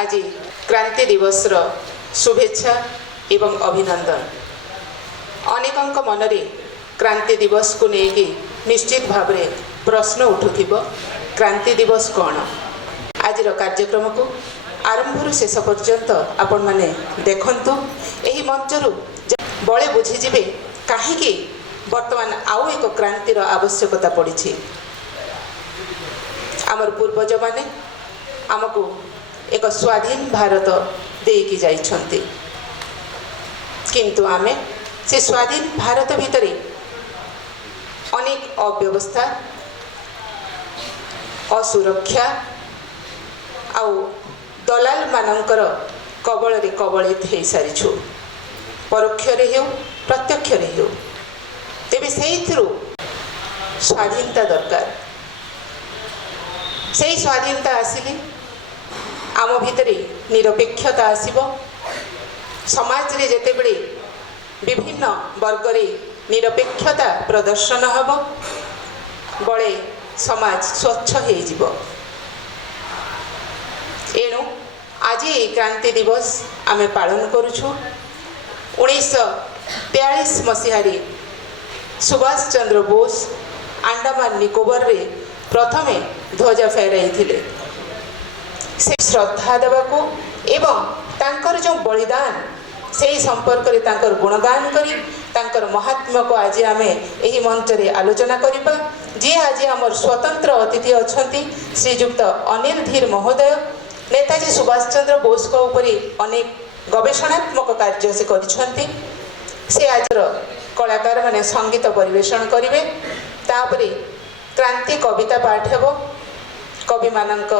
आज क्रांति दिवस शुभेच्छा एवं अभिनंदन। अनेकंक मनरे क्रांति दिवस को लेकिन निश्चित भाव में प्रश्न उठुथिबो क्रांति दिवस कौन। आज कार्यक्रम को आरंभ शेष पर्यंत आपण माने देखंतु। एही मंचरु बळे बुझीजिबे काहेकि वर्तमान आउ एक क्रांतिर आवश्यकता पड़ी। आमर पूर्वज माने आमको एक स्वाधीन भारत देकी जाइछंती, किंतु आमे से स्वाधीन भारत भितरे अनेक अव्यवस्था, असुरक्षा आउ दलाल मानकर कबल रे कबलित हो सारिछु। परोक्ष रे हो प्रत्यक्ष रे हो। तेबे सेहिथिरु स्वाधीनता दरकार। से स्वाधीनता आसिले आम भितरे निरपेक्षता आसिबो। समाज रे जेते बेले विभिन्न वर्ग रे निरपेक्षता प्रदर्शन हबो बळे समाज स्वच्छ हो जिवो। एणु आज क्रांति दिवस आमे पालन करुछु। 1943 मसीहारी सुभाष चंद्र बोस अंडमान निकोबर रे प्रथमे ध्वजा फहराई से श्रद्धा देवाको एवं तांकर जो बलिदान से संपर्क रे तांकर गुणगान करी तांकर महात्म्य को आज आमे एही मंच रे आलोचना करिबा। जे आज हमर स्वतंत्र अतिथि अछंती श्रीयुक्त अनिल धीर महोदय नेताजी सुभाष चंद्र बोस को ऊपरी अनेक गवेषणात्मक कार्य से करिछंती। से आज कलाकार माने संगीत परिवेषण करिवे। तापरे क्रांति कविता पाठ हेबो कवि मानक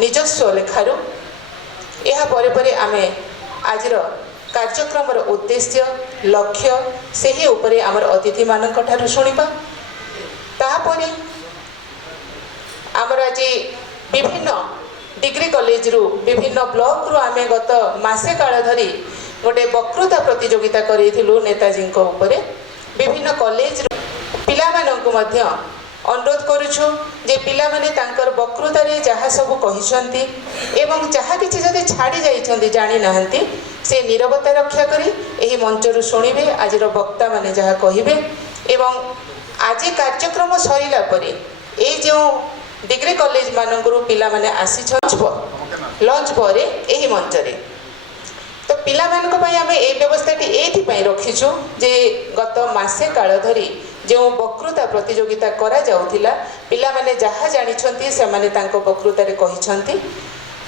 निजस्व लेखारु। यह परे परे आमे आजिर कार्यक्रम उद्देश्य लक्ष्य से ही उपरे आमर अतिथि मानक ठारु शुणिबा। तापरे आमर आज विभिन्न डिग्री कॉलेज रु विभिन्न ब्लॉक रु आमे गत मासे काल धरी गोटे वक्तृता प्रतियोगिता करेइथिलु नेताजी को उपरे। विभिन्न कॉलेज रु पिला मानक मध्य अनुरोध करुछु जे पिला माने तांकर वक्तृता रे जहाँ सब कहिसंती एवं जहाँ किछि जदि छाड़ी जाइछंती जानि नाहंती से नीरवता रक्षा करी एही मंचरु शुणिबे आजिर वक्ता माने जहाँ कहिबे। एवं आज कार्यक्रम सरिला परे ए जो डिग्री कॉलेज मानकरू पिला माने आसीछन लंच परे एही मंच रे तो पिला मानक पई आमे ए व्यवस्थाटी एथि पई रखिछु जे गत मासे काल धरी जो वक्तृता प्रतियोगिता करा जाउथिला पिला माने जहाँ जानिछंती से माने तांको वक्तृता रे कहिछंती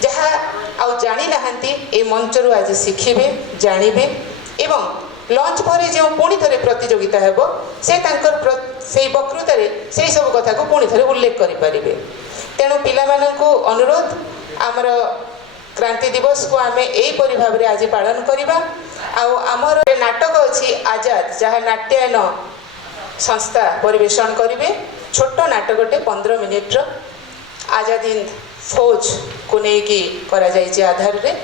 जहाँ आउ जानि नाहंती ए मंचरु आज शिखिबे जानिबे एवं लंच पर जो पुणी थरे प्रतियोगिता हेबो से तांकर से वक्तृता रे से सब कथा को पुणी थरे उल्लेख करि परिबे। तेणु पिला माननको अनुरोध आमर क्रांति दिवस को आमे एई परि भाबरे आज पालन करिबा। आउ आमर नाटक अछि आजाद जहाँ नाट्यायन संस्था परिवेषण करिवे। छोट नाटकटे 15 मिनिट आजाद हिंद फौज को लेकिन करा जाइए आधार रे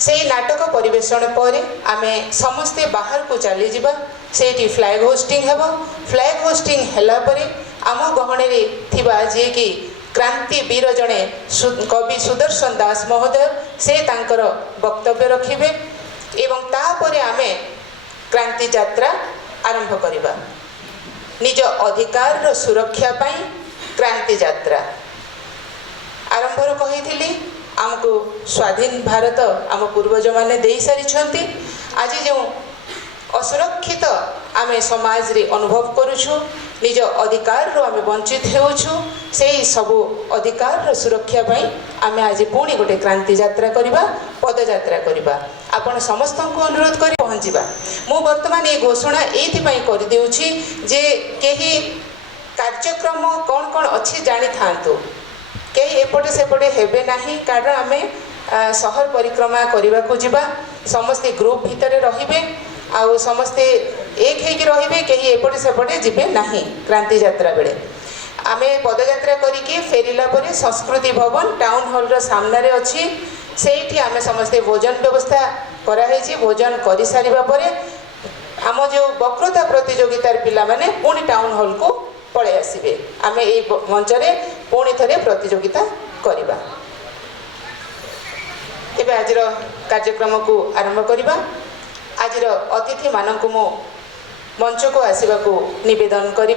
से नाटक परिवेषण पर आमे समस्ते बाहर को चली जावा। से फ्लैग होस्टिंग हेबो। फ्लैग होस्टिंग हैला परे आम गहणे रे थिबा जे कि क्रांति वीर जड़े कवि सुदर्शन दास महोदय से तांकर वक्तव्य रखिबे एवं तापरे आमे क्रांति यात्रा आरंभ करिबा। निज अधिकार सुरक्षा पाई क्रांति यात्रा आरंभ कही आमको स्वाधीन भारत आम पूर्वज माने दे सारी। आज जो असुरक्षित आमे समाज रे अनुभव करुछु निज अधिकार रो आमे वंचित हेउछु से सबु अधिकार सुरक्षा पाई आमे आज पुणी गोटे क्रांति यात्रा करिबा पद यात्रा करिबा। आपण समस्त को अनुरोध करी पहुँचीबा। मु वर्तमान ये घोषणा एथि पई कर देउछि जे केही कार्यक्रम कौन कौन अच्छी जानी थांतु कहीं एपटे सेपटे हेबे नाही कारण आमे शहर परिक्रमा करने को जीवा समस्ते ग्रुप भितर रहिबे आउ समस्ते एक हेकि रहिबे कहीं एपटे सेपटे जिबे नाही। क्रांति यात्रा बेले आमे पदयात्रा करिके फेरिला परे संस्कृति भवन टाउन हॉल रो सामने रे अछि सेठी आमे समस्ते भोजन व्यवस्था कराई। भोजन कर सारिबा परे आम जो वक्तृता प्रतियोगितार पिला माने पुणी टाउन हॉल को पळे आसीबे। आमे ए मंच रे पुणी थरे प्रतियोगिता करिबा। तेबे आजिर कार्यक्रम को आरंभ करवा। आजिर अतिथि मानक मु मंच को आसवा को निवेदन करी।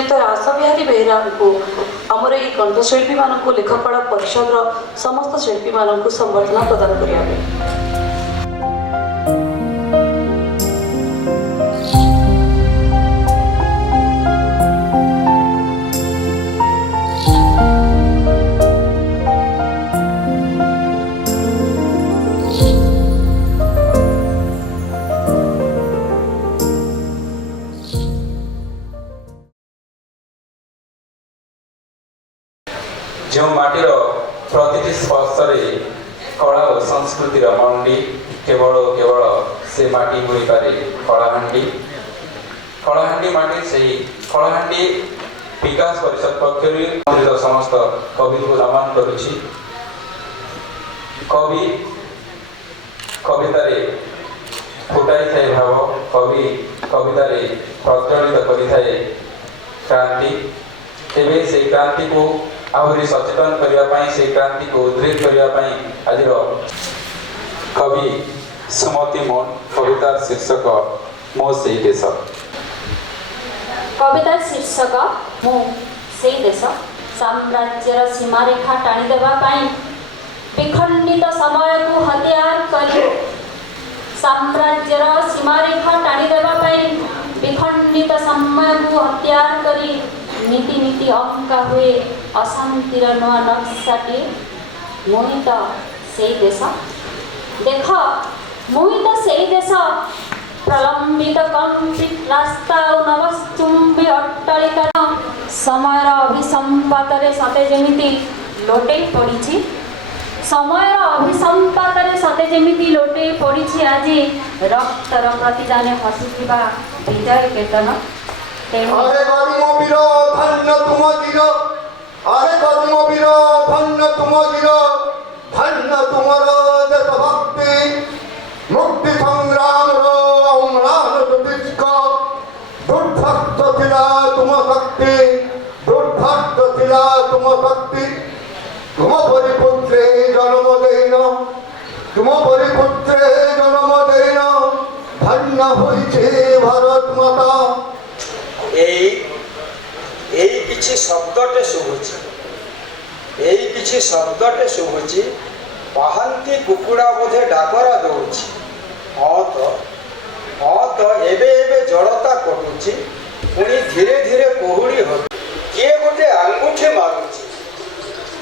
श्रीयुक्त रासबिहारी बेहेरा को आमर ये कंठशिल्पी मानक लेखपाल परिषद समस्त शिल्पी मानक संबर्धना प्रदान करने जो माटीर प्रतिटी स्पर्शरे कला और संस्कृतिर मंडी केवल केवल से माटी होई पारे कलाहांडी कलाहांडी माटी से कलाहांडी विकास परिषद पक्षर समस्त कवि को नमन करुछि। कवि कवितारे फुटाई थाए भाव कवि कवितारे प्रज्वलित करिथाए क्रांति तेबे से क्रांति को आहरी सचेतन करने से क्रांति को उद्रेक करने आज कवि सुमति मोहन कवितार शीर्षक मो से देश कवितार शीर्षक मो से देश साम्राज्यर सीमारेखा टाणी देवा विखंडित समय को हथियार कर साम्राज्यर सीमारेखा टाणी देवा विखंडित समय को हथियार करी नीति नीति अंका हुए अशांतिर नुआ नक्साटे मुई तो से देश देख मुई तो से देश प्रलंबित कंक्रीट रास्ता और नवचुंबी अट्टालिका समय अभिसंपात सते जमी लोटे पड़ी समय अभिसंपात सते जमी लोटे पड़ी आज रक्तर प्रतिदाने हसुवा विजय केतन अरे कर्मवीर धन्य तुम गिर अरे कर्मवीर धन्य तुम गिर धन्य तुमर देशभक्ति मुक्ति संग्राम अम्लान दुष्क दुर्धर्ष थिला तुम शक्ति दुर्धर्ष थिला तुम शक्ति तुम परिपुत्रे जन्म देन तुम परिपुत्रे जन्म देन धन्य होइछे भारत माता किछि शब्दटे शुभुची पहांती कुकुड़ा बोधे डाकरा दौची हाँ तो एबे जड़ता कटुची पुणी धीरे धीरे कुहुड़ी हो किए गोटे आंगुठी मारुची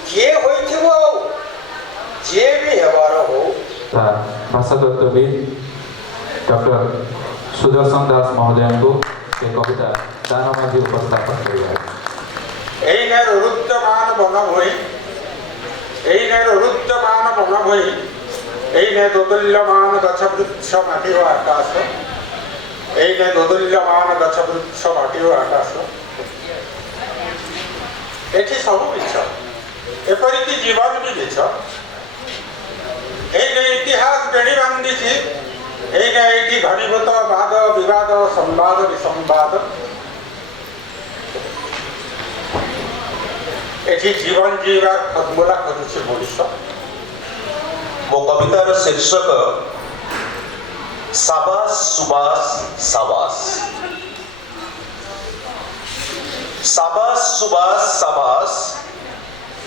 किए होइथिबो जे भी हेबार हो भाषातत्वविद डॉक्टर सुदर्शन दास महोदय को एक कविता दान मध्य उपस्थापन करेगा। रुद्यमान बन भई एने दोदुल्यमान गछ वृक्ष माटी हो आकाश एने दोदुल्यमान गछ वृक्ष माटी हो आकाश एठी सब मिछ एपरिक जीवन भी मिछ एने इतिहास बेड़ी बांधी एने घनीभूत वाद विवाद संवाद विसंवाद एठी जीवन जीवार फर्मुला करुछि मनुष्य। मो कवितार शीर्षक साबास सुबास साबास साबास सुबास साबास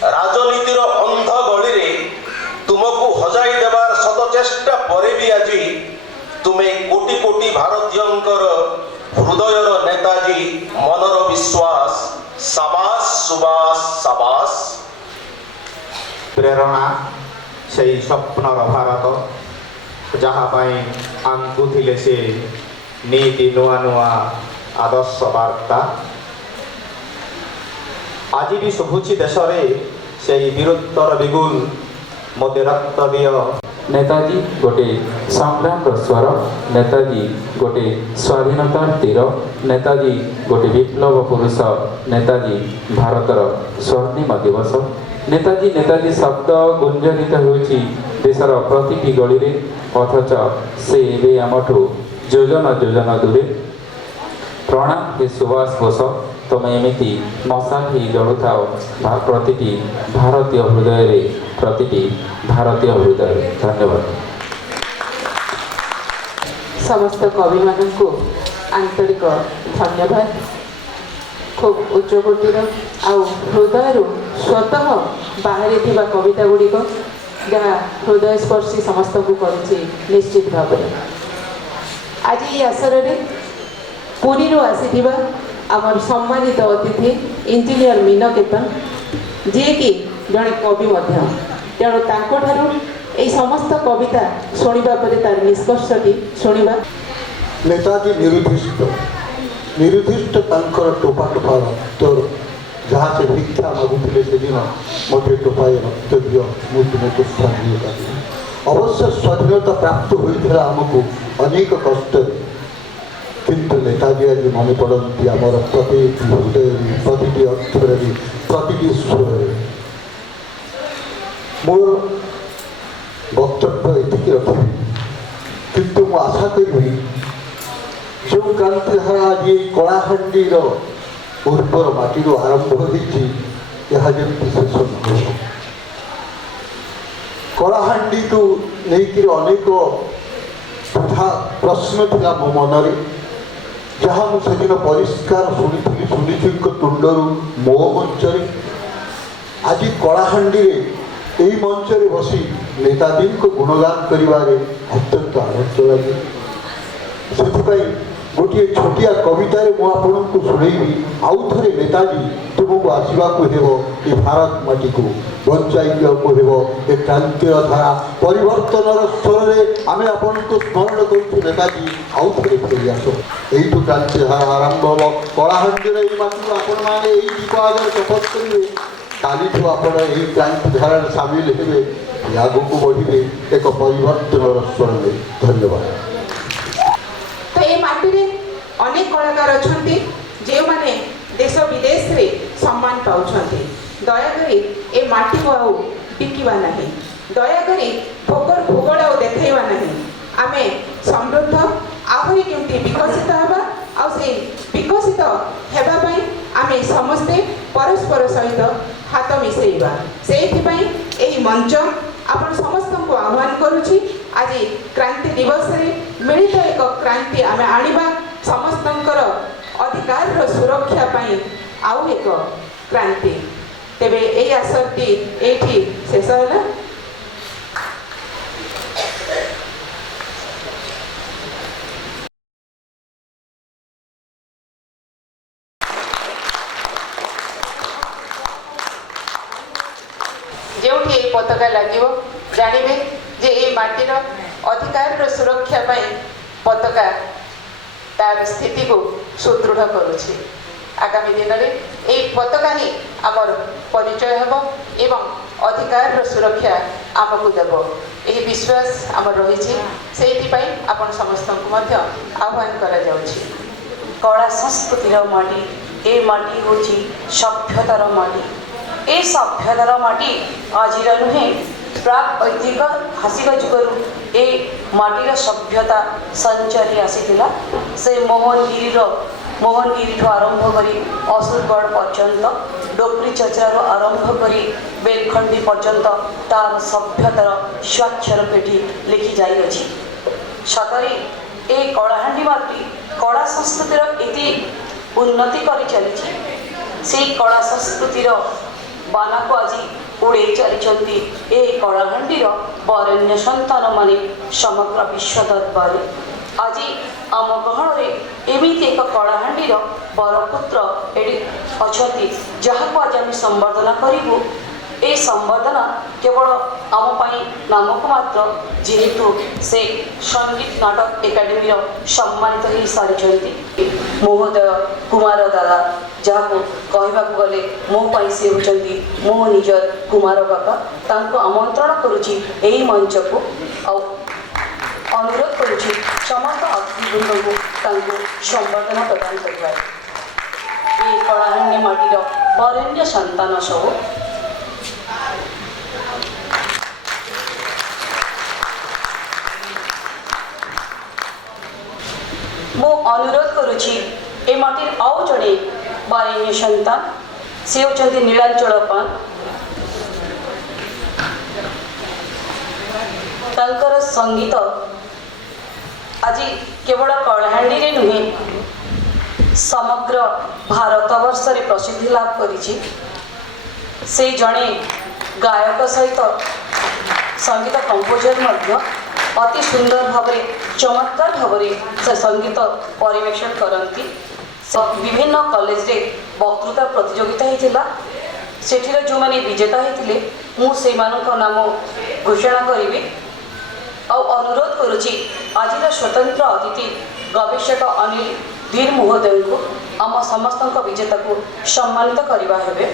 राजनीतिर अंध गली रे तुमको हजाई देवार शत चेष्टा परे भी आज तुमे कोटि कोटि भारतीयंकर हृदयर नेताजी मनर विश्वास साबास सुबास साबास प्रेरणा से स्वप्नर भारत जहाँ आंकुले से नीति नुआ नुआ आदर्श वार्ता आज भी शुभुची देश से वीरोत्तर बिगुल मते रक्त दिय नेताजी गोटे संग्राम स्वर नेताजी गोटे स्वाधीनतार तीर नेताजी गोटे विप्लव पुरुष नेताजी भारतर स्वर्णिम दिवस नेताजी नेताजी शब्द गुंजनित होछि देशर प्रतिटी गली रे अथच से एबे आमठु योजन योजन दूरे प्रणाम हे सुभाष बोस तुम एमिति मशाल ही जलुथाओ प्रतिटी भारतीय हृदय रे प्रतिटी भारतीय हृदय धन्यवाद। समस्त कवि मानक आंतरिक धन्यवाद। खूब उच्चकोटीर आउ हृदय स्वतः बाहरी थिबा कविता गुड़िक जहाँ हृदय स्पर्शी समस्त को करुच्ची निश्चित भाव में। आज ये आसर पुरी आसीथिबा आमर सम्मानित अतिथि इंजीनियर मीनकेतन जी कि जड़े कवि तेणु तांकोठारु एई समस्त कविता शुणिबा परे तार निष्कर्षटी शुणिबा। नेताजी निरुद्दिष्ट तांकर टोपा टोपा रक्त जहाँ से भिक्षा मागुले से दिन मते टोपाए रक्त दियो मु तुमको स्वाधीनता दिए। अवश्य स्वाधीनता प्राप्त होता आमको अनेक कष्ट, किंतु नेताजी आज मन पड़ती आमर प्रति हृदय प्रति अक्षर प्रति स्वर। मोर वक्तव्य ये रखी, किंतु मु आशा करी जो क्रांतिधारा आज कलाहांडीर उर्वर माटी आरंभ होती शेष न। कलाहांडी को लेकर अनेक प्रश्न था मो मन जहाँ मुझे परिष्कार शुणी तुंडरू मो मंचरे आज कलाहांडी यही मंचरे बसी नेताजी को गुणगान करिवारे अत्यंत आनंद लगे। से गोटे छोटिया कवितार मुझे शुणेबी आउ थे नेताजी तुमको आसवाक ये भारत माटी को बचाइक ये क्रांतिर धारा परिवर्तन स्वर आम आपन को स्मरण करूँ। नेताजी आउ थे फेरी आस यू क्रांति धारा आरंभ हम कलाहांडी माटी को आपण मैंने दीप आगे शपथ करेंगे काली आपण यही क्रांति धारा सामिल हे आग को बढ़े एक परिवर्तन स्वर में। धन्यवाद। तो ये माटी रे अनेक कलाकार अच्छे जो माने देश विदेश रे सम्मान पाउछंती। दयाकरी ए माटी को आउ बिकिबा नहीं, दयाकरी भोगर भूगोल आउ देखैबा नहीं। आमे समृद्ध आहुरी केमती विकसित हबा आ से विकसित हेबा पई आमे समस्ते परस्पर सहित हाथ मिसेइबा। सेइथिपई एही मंच आपण समस्त को आह्वान करुछि। आज क्रांति दिवस रे मिलित एक क्रांति आमे आनिबा, समस्तंकर अधिकार रो सुरक्षा पई आउ एक क्रांति। तेबे एई आसरटी एठी शेष होला। जोठी ए पताका लागिबो जानिबे जे ए माटीर अधिकार सुरक्षा पाई पताका तार स्थिति को सुदृढ़ करुछि। आगामी दिन में ये पताका ही आमर परिचय हेब एवं अधिकार सुरक्षा आमको देव यही विश्वास आमर रही। आपण समस्त को आह्वान करा जाउछि। कला संस्कृतिर माटी ए माटी होची सभ्यतार माटी। ए सभ्यतार माटी आज नुहे प्राग ऐतिहासिक हासिक जुगरू ए माटीर सभ्यता संचरी आसीथिला। से मोहनगिरी आरंभ करी असुरगढ़ पर्यंत डोकरी चचरार आरंभ करी बेलखंडी पर्यंत तार सभ्यतार स्वाक्षर पेटी लिखि जाई अछि। सतरे ए कलाहांडी माटी कला संस्कृतिर इति उन्नति करी चली। से कला संस्कृतिर बाना को आज उड़े चली ए कलाहांडीर बरेण्य संतान माने समग्र विश्व दरबार। आज आम गहन में एमती एक कलाहांडीर बरपुत्र एडी अच्छी जहाँ को आज आम संवर्धना करूँ। ए संवर्धना केवल आमपाई नामक मात्र जेहेतु से संगीत नाटक एकाडेमी सम्मानित हो सारी महोदय कुमार दादा जहाँ को कहवा गले मोपाई से होती मो निजर कुमार बापा तांको आमंत्रण करुच्ची यही मंच को अनुरोध करुच्ची समस्त अतिथिवृंद को संवर्धना प्रदान करवा। ये कलाहांडी माटीर बरेण्य संतान सब मो अनुरोध करुच्ची ए माटीर आउ जड़े बरेण्य संतान से होती नीलांचल पान। तांकर संगीत आज केवल कलाहांडी नुहे समग्र भारतवर्ष रे प्रसिद्धि लाभ करिछि से जड़े गायक सहित संगीत कंपोजर मध्य अति सुंदर भाव चमत्कार भाव से संगीत परिवेषण करती विभिन्न कॉलेज रे वक्तृता प्रतियोगिता होता सेठिर जो माने विजेता होते मुझे नाम घोषणा करी और अनुरोध करुच्ची आज स्वतंत्र अतिथि गवेषक अनिल धीर महोदय को आम समस्त विजेता को सम्मानित करवा हेबे।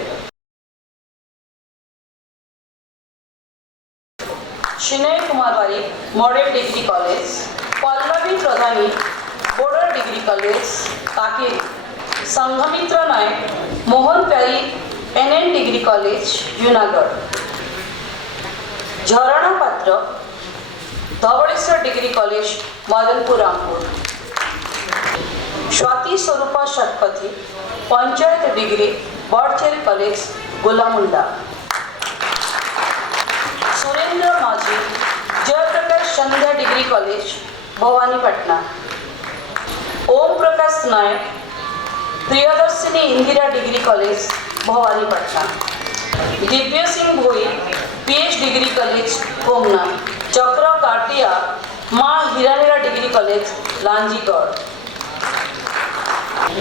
Shinay Kumar Bari model degree college, Pallavi Pradhani border degree college Kakeri, Sanghamitra Nayak Mohan Pyari NN degree college Junagarh, Jharna Patra Dhabaleswar degree college Madanpur Rampur, Swati Swarupa Satapathy panchayat degree Badcheri college Golamunda, Surendra Majhi Jayaprakash Sandhya degree college Bhawanipatna, Om Prakash Nayak Priyadarshini Indira degree college Bhawanipatna, Divya Singh Bhoi PH degree college Komna, Chakra Katia Maa Hiranera degree college Lanjigarh,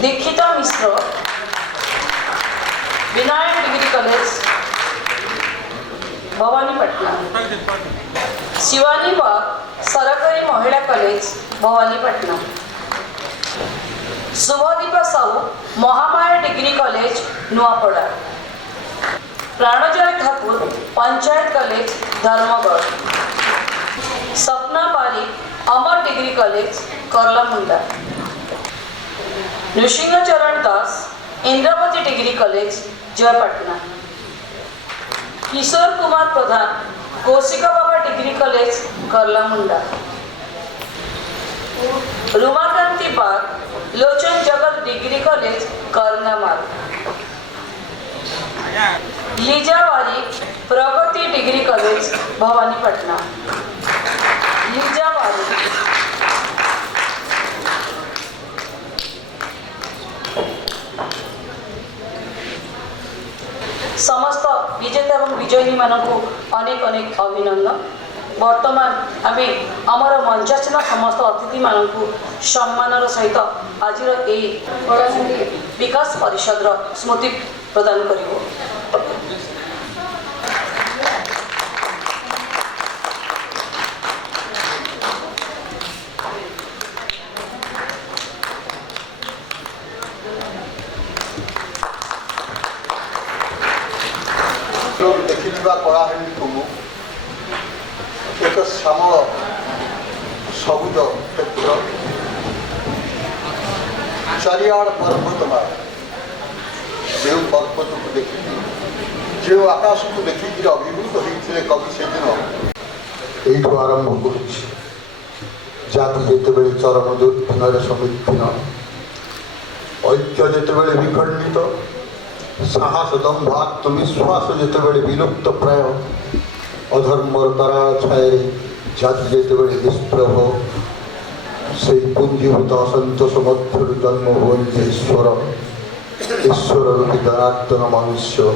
Dikshita Mishra Vinayak degree college Bhawanipatna, Shivani Bag सरकारी महिला college Bhawanipatna, Shubhadipa Sahu Mahamaya degree college Nuapada, Pranjay Thakur panchayat college Dharamgarh, Sapna Pari Amar degree college Karlamunda, Nrusinghacharan Das Indravati degree college Jaipatna, Kishore Kumar Pradhan Kaushika Baba degree college Karlamunda, Rumakanti Bag Lochan Jagat degree college Karnamal, लीजावारी Pragati degree college Bhawanipatna, लीजावारी समस्त विजेता एवं विजयी मानक अनेक अनेक अभिनंदन। वर्तमान आम आमर मंचासीन समस्त अतिथि मानक सम्मानर सहित आज विकास परिषद स्मृति प्रदान करिबो। देखा कलाहांडी को एक श्यामल सबुज क्षेत्र चारिआड़ पर्वतमाला जो पर्वत को देखी जो आकाश को देखिक अभिभूत होते कवि से दिन यू आरंभ कर जाति जिते चरम दुर्दिन सम्मुखीन ऐक्य जिते विखंडित साहस दम्भात्मविश्वास जिते विलुप्त प्राय अधर्मर तारा छाए जाति जिते निष्प्रभ से पुंजीभूत असंतोष मध्य जन्म हुए ईश्वर ईश्वर रूपी जनार्दन मनुष्य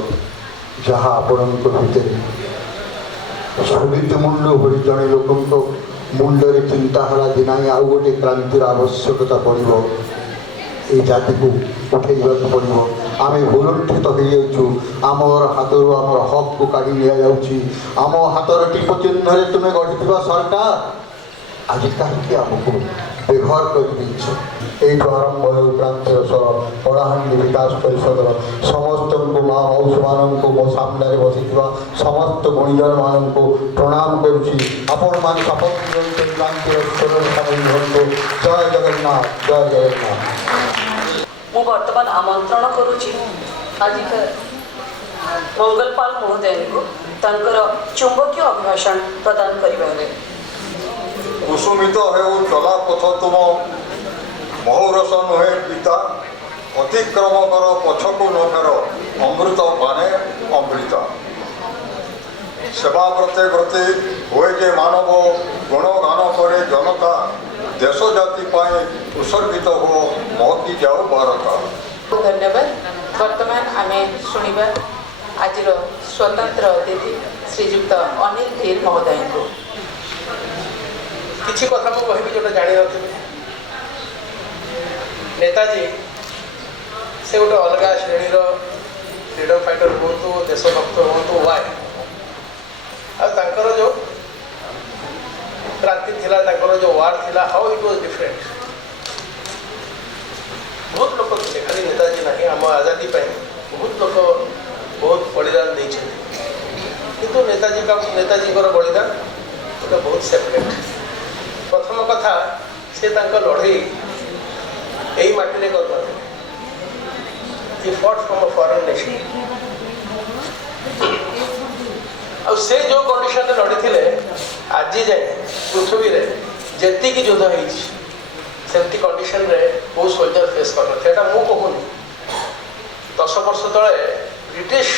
जहाँ आपण भितर सुलित मुंड भरी जड़े लोक मुंडे चिंताहारा कि ना आउ गोटे क्रांतिर आवश्यकता पड़ो ये जाति को उठेवा पड़ो आम भुलुंठित हो आमर हाथ आमर हक को काढ़ी नि आम हाथर टीप चिन्ह तुम्हें गढ़ी सरकार आज कहीं आमको बेघर कर आरंभ हो प्रांतर कलाहांडी विकास परिषद समस्त को माँ मौस मान मो सामने बसी समस्त गुणीजन मान प्रणाम करुच्ची आपण मान शपथ क्रांतिर जय जगन्नाथ जय जगन्नाथ। मु वर्तमान आमंत्रण करुच्ची आज मंगलपाल महोदय को चुंबकीय अभिभाषण प्रदान करेंगे। कुसुमित हेउ चला पथ तुम महुरस नुहे पिता अतिक्रम कर पछकु न फेर अमृत पाने अमृता सेवा व्रते व्रते हुए जे मानव गुणगान करे जनता देश जाति ପାଇଁ ଉତ୍ସର୍ଗିତ ହୁଅ ମହକି ଯାଉ ଭାରତ। धन्यवाद। वर्तमान आमे शुणिबा आजिर स्वतंत्र अतिथि श्रीजुक्त अनिल धीर महोदय को किसी कथा को कहबी जोटा जानी नथिबे। नेताजी से गोटे अलग श्रेणीर फ्रीडम फाइटर हूँ देशभक्त हूँ वाई आर जो क्रांति थिला जो वार थिला हाउ इट वाज डिफरेंट। बहुत लोग थे खाली नेताजी नहीं आम आजादी बहुत लोग बहुत बलिदान देते किंतु नेताजी बलिदान गोटे बहुत सेपरेट। प्रथम कथा से लड़ई यही माटी कर fought from a foreign nation और से जो कंडीशन में लड़ी थे आज जाए पृथ्वी रे जी युद्ध होती कंडीशन रे बहुत सोल्जर फेस करना मु कहूनी 10 वर्ष तले ब्रिटिश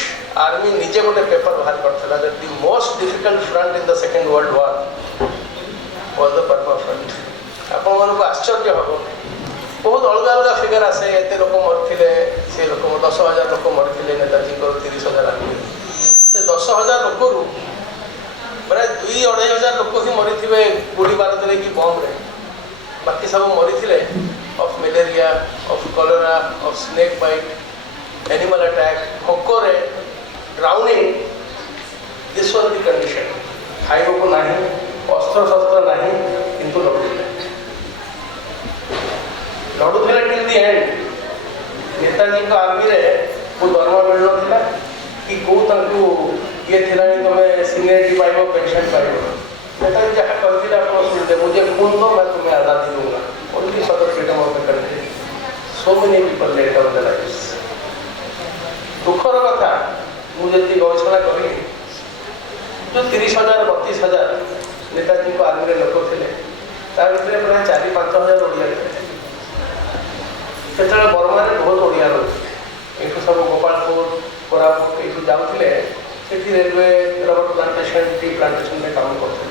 आर्मी निजे गोटे पेपर बाहर करता the most difficult front in the Second World War was the Burma front. आप आश्चर्य हम बहुत अलग अलग फिगर आसे एत लोक मरी से लोक 10,000 लोक मरी नेताजी 30,000 आर्मी 10,000 लोक प्राय 2-2,500 लोक ही मरी थे गुड़ी बारूद कि बम्रे बाकी सब मरी of malaria of cholera of snake bite animal attack हकोरे drowning this was the condition. खाइबा को नहीं अस्त्र शस्त्र नहीं किंतु लड़ुले टिल दी एंड। नेताजी को आर्मी रे को दरमा मिल ना कि कौ ये थिला तुम सीनियरिटी पाइब पेंशन पाइब नेताजी जहाँ करते आप सुनते मुझे खून दो मैं तुम्हें आज़ादी दूंगा only for the freedom of the country. So many people let of the life. दुखर कथा मुझे गवेषणा करी जो 30,000 32,000 नेताजी को आर्मी रे लोक थे प्राय 4-5 हजार ओडिया थे। से बर्मा बहुत ओडिया रही ये सब गोपालपुर कोरापुट ये जाते railway rubber plantation tea plantation में काम करते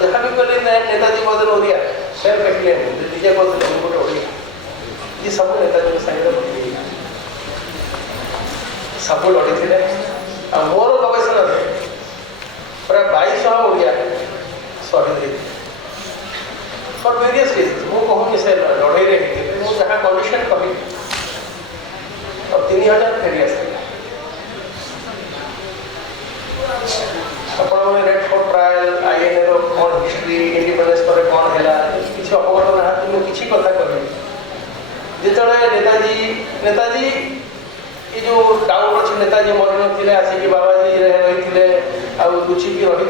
जहाँ भी कहले नेताजी मदन ओडिया सेल्फ एक्सप्लेन निजे कहते गोटे ओडिया ये सब नेताजी साइड सब लड़ी थे। मोर गवेषणा प्राय 2200 ओडिया शहीद फॉर वेरियस रीजन मु कहूनी से लड़ई रे मुझे जहाँ कंडीशन कही और 3,000 फेरी आस रेड फोर्ट ट्रायल आईएनए कौन हिस्ट्री इंडिपेंडेंस पर कौन है किसी अवगत ना किसी कथा कही जो नेताजी ये जो डाउट अच्छे नेताजी मरी नी आसिक बाबाजी रही लुचिकी रही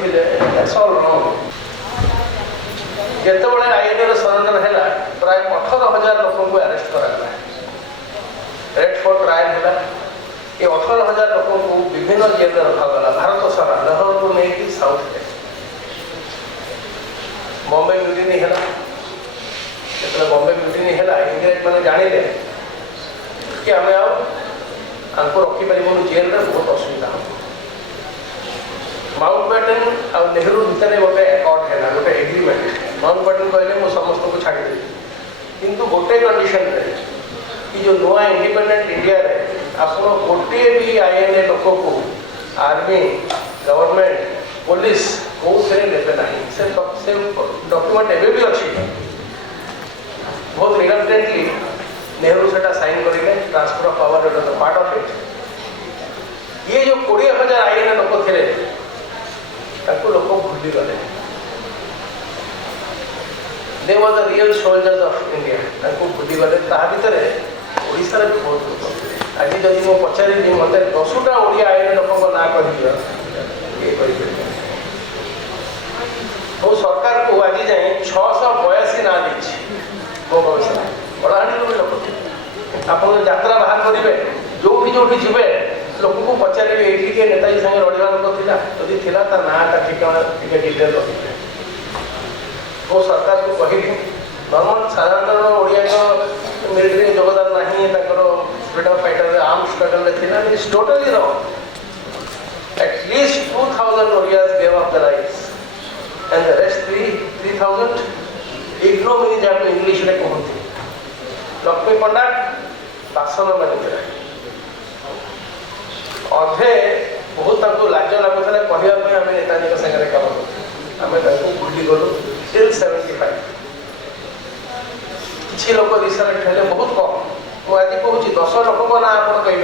जितेबाला आईएनए सरेंडर है प्राय 18,000 लोक को अरेस्ट कराला। रेड फोर्ट ट्रायल है ये 18,000 लोक को विभिन्न जेल में रखागला भारत सारा लहर को लेकिन साउथ में बॉम्बे म्यूटिनी है जो बॉम्बे म्यूटिनी है इंग्रेज मैंने जानिले कि आम आपको रखिपर जेल में बहुत असुविधा हम माउंटबेटन और नेहरू भितर गोटे एकॉर्ड है गोटे एग्रीमेंट माउंटबेटन कहले मुझे समस्त को छाड़देवी किंतु गोटे कंडीशन रे कि जो नुआ इंडिपेंडेंट इंडिया रे आप गोटे भी आईएनए लोक को आर्मी गवर्नमेंट पुलिस कौ थे देवे ना से डॉक्यूमेंट एवं भी अच्छी बहुत रिलक्टेंटली नेहरू से साइन करेंगे transfer of power part of it. ये जो 20,000 आईएनए लोक थे लोक भूली गले they was the real soldiers of India भूली गले भितर ओडिशार भी बहुत लोग आज जदि मुझे पचारि मत 10टा ओडिया आईएनए लोक ना कह मो सरकार को आज जाए 682 ना दी मो गवेषणा कलाहां भी लोक आप यात्रा बाहर करेंगे जो भी जीवे लोक को पचारे ये नेताजी संगे लड़वा लोक था जदि था नाटा ठिकाना डिटेल रखिए मो सरकार को कहली नॉर्मल साधारण ओडिया मिलिट्री योगदान ना फ्रीडम फाइटर आर्म स्ट्रगल में थी is totally wrong. At least 2,000 ओडियाज gave up the lives and the rest 3,000 ignominy जहाँ इंग्लीश में कहते लक्ष्मी पंडा शासन मानिले अधे बहुत लाज लगुला कहवाई आम नेताजी सागर काम करें भूली गलु टिल 75 किसी लोग रिसलेक्ट हेले बहुत कम मुझे कहूँ 10 लोक ना आप कहे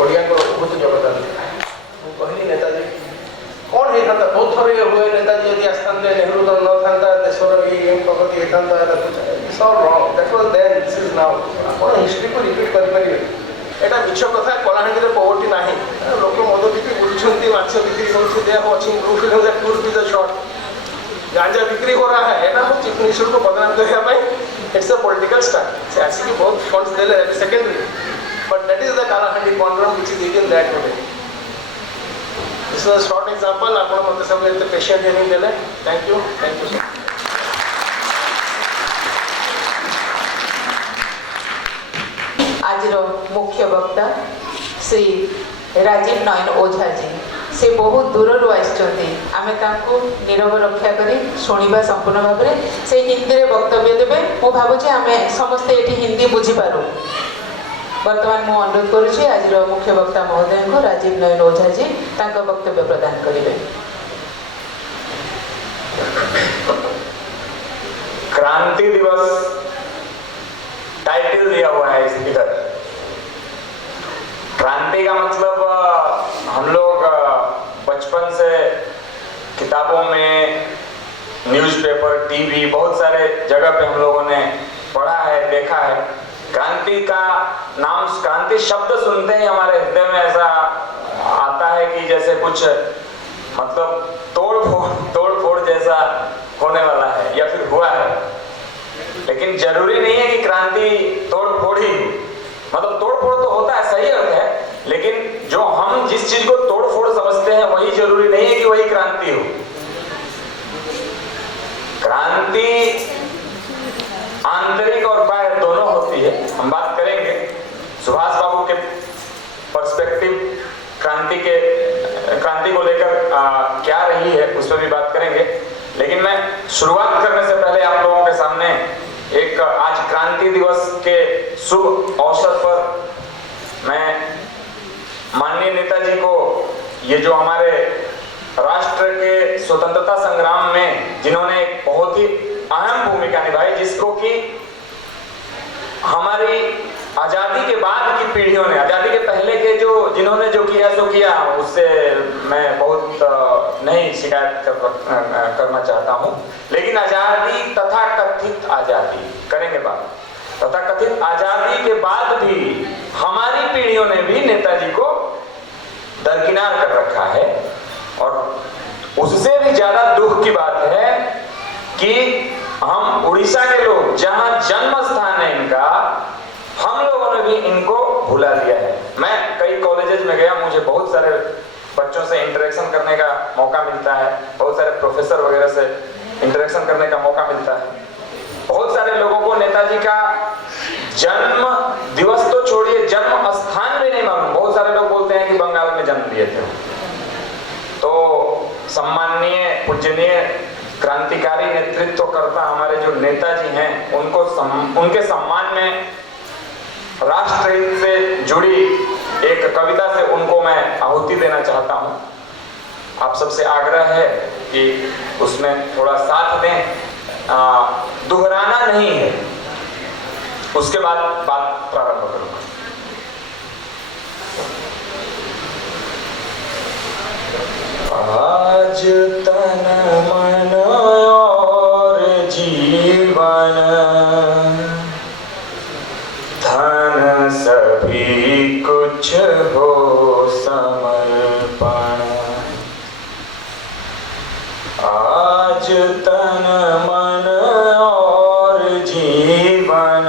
ओडिया बहुत योगदान मुझे कहली नेताजी कौन होता बहुत थर ये हुए नेताजी यदि आसता नेहरू तो न था देशर ये प्रगति होता आप हिस्ट्री को रिपीट करेंगे यहाँ मिछ कथा कलाहांडी में पवर्टी ना लोक मद बिक्री बुझुंट माछ बिक्री कर गांजा बिक्री हो रहा है ना चीफ मिनिस्टर को बदनाम करने इट्स अ पॉलिटिकल स्टार से आसिक बहुत फंड्स देले secondary but that is the Kalahandi conundrum which is in that today this is a short example आपण मते सब एते पेशेंट हियरिंग देले थैंक यू सर आज मुख्य वक्ता श्री राजीव नयन ओझा जी से बहुत दूर आमे तांको नीरव रक्षा करी शुणा संपूर्ण भाव में से हिंदी में वक्तव्य देवे मु भावुँ आमे समस्ते ये हिंदी बुझीपारू वर्तमान मु अनुरोध करुँची आज मुख्य वक्ता महोदय को राजीव नयन ओझा जी तांको वक्तव्य प्रदान करेंगे। क्रांति दिवस टाइटल दिया हुआ है इस इधर। क्रांति का मतलब हम लोग बचपन से किताबों में न्यूज़पेपर टीवी बहुत सारे जगह पे हम लोगों ने पढ़ा है देखा है। क्रांति का नाम क्रांति शब्द सुनते ही हमारे हृदय में ऐसा आता है कि जैसे कुछ मतलब तोड़ फोड़ जैसा होने वाला है या फिर हुआ है। लेकिन जरूरी नहीं है कि क्रांति तोड़ फोड़ ही मतलब तोड़ फोड़ तो होता है सही अर्थ है, लेकिन जो हम जिस चीज को तोड़ फोड़ समझते हैं वही जरूरी नहीं है कि वही क्रांति हो। क्रांति आंतरिक और बाह्य दोनों होती है। हम बात करेंगे सुभाष बाबू के पर्सपेक्टिव क्रांति को लेकर क्या रही है उस पर भी बात करेंगे। लेकिन मैं शुरुआत करने से पहले आप लोगों के सामने एक आज क्रांति दिवस के शुभ अवसर पर मैं माननीय नेताजी को ये जो हमारे राष्ट्र के स्वतंत्रता संग्राम में जिन्होंने एक बहुत ही अहम भूमिका निभाई, जिसको कि हमारी आजादी के बाद की पीढ़ियों ने, आजादी के पहले के जो जिन्होंने जो किया सो किया, उससे मैं बहुत नहीं शिकायत करना चाहता हूँ। लेकिन आजादी तथा कथित आजादी करेंगे बात, तथा कथित आजादी के बाद भी हमारी पीढ़ियों ने भी नेताजी को दरकिनार कर रखा है। और उससे भी ज्यादा दुख की बात है कि हम उड़ीसा के लोग, जहां जन्म स्थान है इनका, हम लोगों ने भी इनको भुला दिया है। मैं कई कॉलेजेस में गया, मुझे बहुत सारे बच्चों से इंटरेक्शन करने का मौका मिलता है, बहुत सारे प्रोफेसर वगैरह से इंटरेक्शन करने का मौका मिलता है। बहुत सारे लोगों को नेताजी का जन्म दिवस तो छोड़िए, जन्म स्थान भी नहीं मालूम। बहुत सारे लोग बोलते हैं कि बंगाल में जन्म लिए थे। तो सम्माननीय पूजनीय क्रांतिकारी नेतृत्वकर्ता हमारे जो नेताजी हैं, उनके सम्मान में राष्ट्र हित से जुड़ी एक कविता से उनको मैं आहुति देना चाहता हूं। आप सबसे आग्रह है कि उसमें थोड़ा साथ दें, दोहराना नहीं है। उसके बाद बात प्रारंभ करूंगा। आज तन मन और जीवन धन सभी कुछ हो समर्पण। आज तन मन और जीवन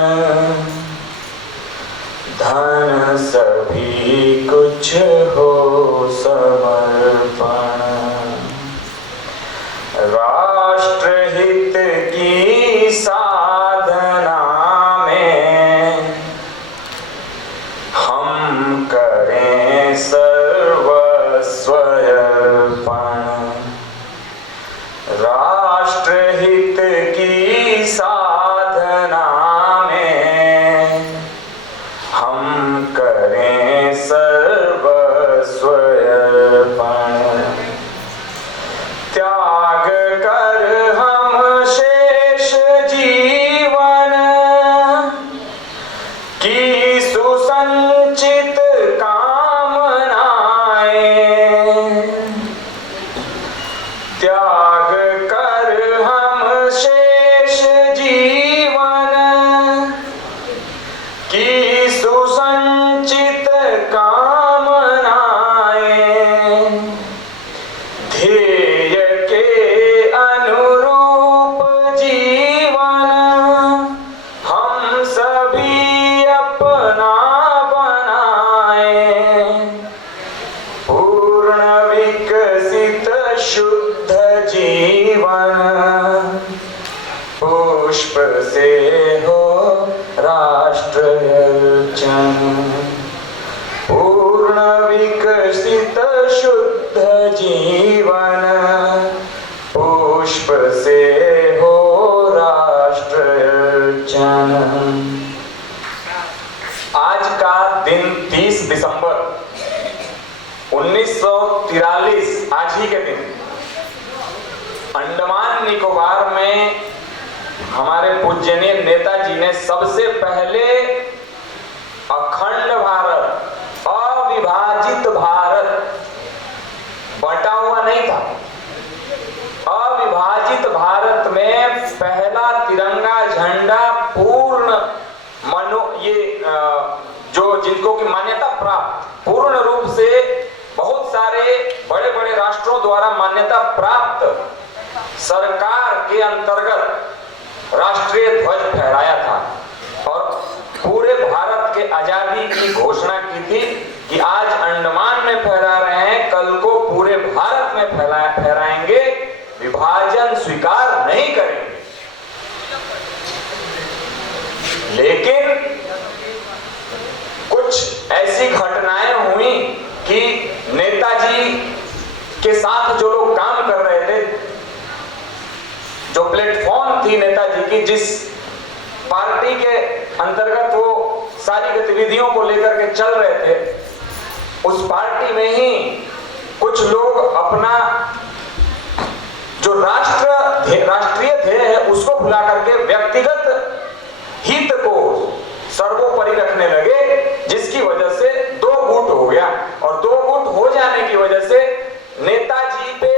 धन सभी कुछ हो समर्पण। राष्ट्रहित की साधना में हम करें सर्वस्व अर्पण। राष्ट्रहित पुष्प से हो राष्ट्र अर्चन, पूर्ण विकसित शुद्ध जीवन, पुष्प से हो राष्ट्र अर्चन। आज का दिन 30 दिसंबर 1943, आज ही के दिन अंडमान निकोबार में हमारे पूजनीय नेताजी ने सबसे पहले अखंड भारत, अविभाजित भारत, बटा हुआ नहीं था, अविभाजित भारत में पहला तिरंगा झंडा पूर्ण जो जिनको की मान्यता प्राप्त, पूर्ण रूप से बहुत सारे बड़े बड़े राष्ट्रों द्वारा मान्यता प्राप्त सरकार के अंतर्गत राष्ट्रीय ध्वज फहराया था और पूरे भारत के आजादी की घोषणा की थी कि आज अंडमान में फहरा रहे हैं, कल को पूरे भारत में फहराएंगे, विभाजन स्वीकार नहीं करेंगे। लेकिन कुछ ऐसी घटनाएं हुई कि नेताजी के साथ जो लोग काम कर रहे थे, जो प्लेटफॉर्म थी नेताजी की, जिस पार्टी के अंतर्गत वो सारी गतिविधियों को लेकर के चल रहे थे, उस पार्टी में ही कुछ लोग अपना जो राष्ट्रीय ध्येय है उसको भुला करके व्यक्तिगत हित को सर्वोपरि रखने लगे, जिसकी वजह से दो गुट हो गया और दो गुट हो जाने की वजह से नेताजी पे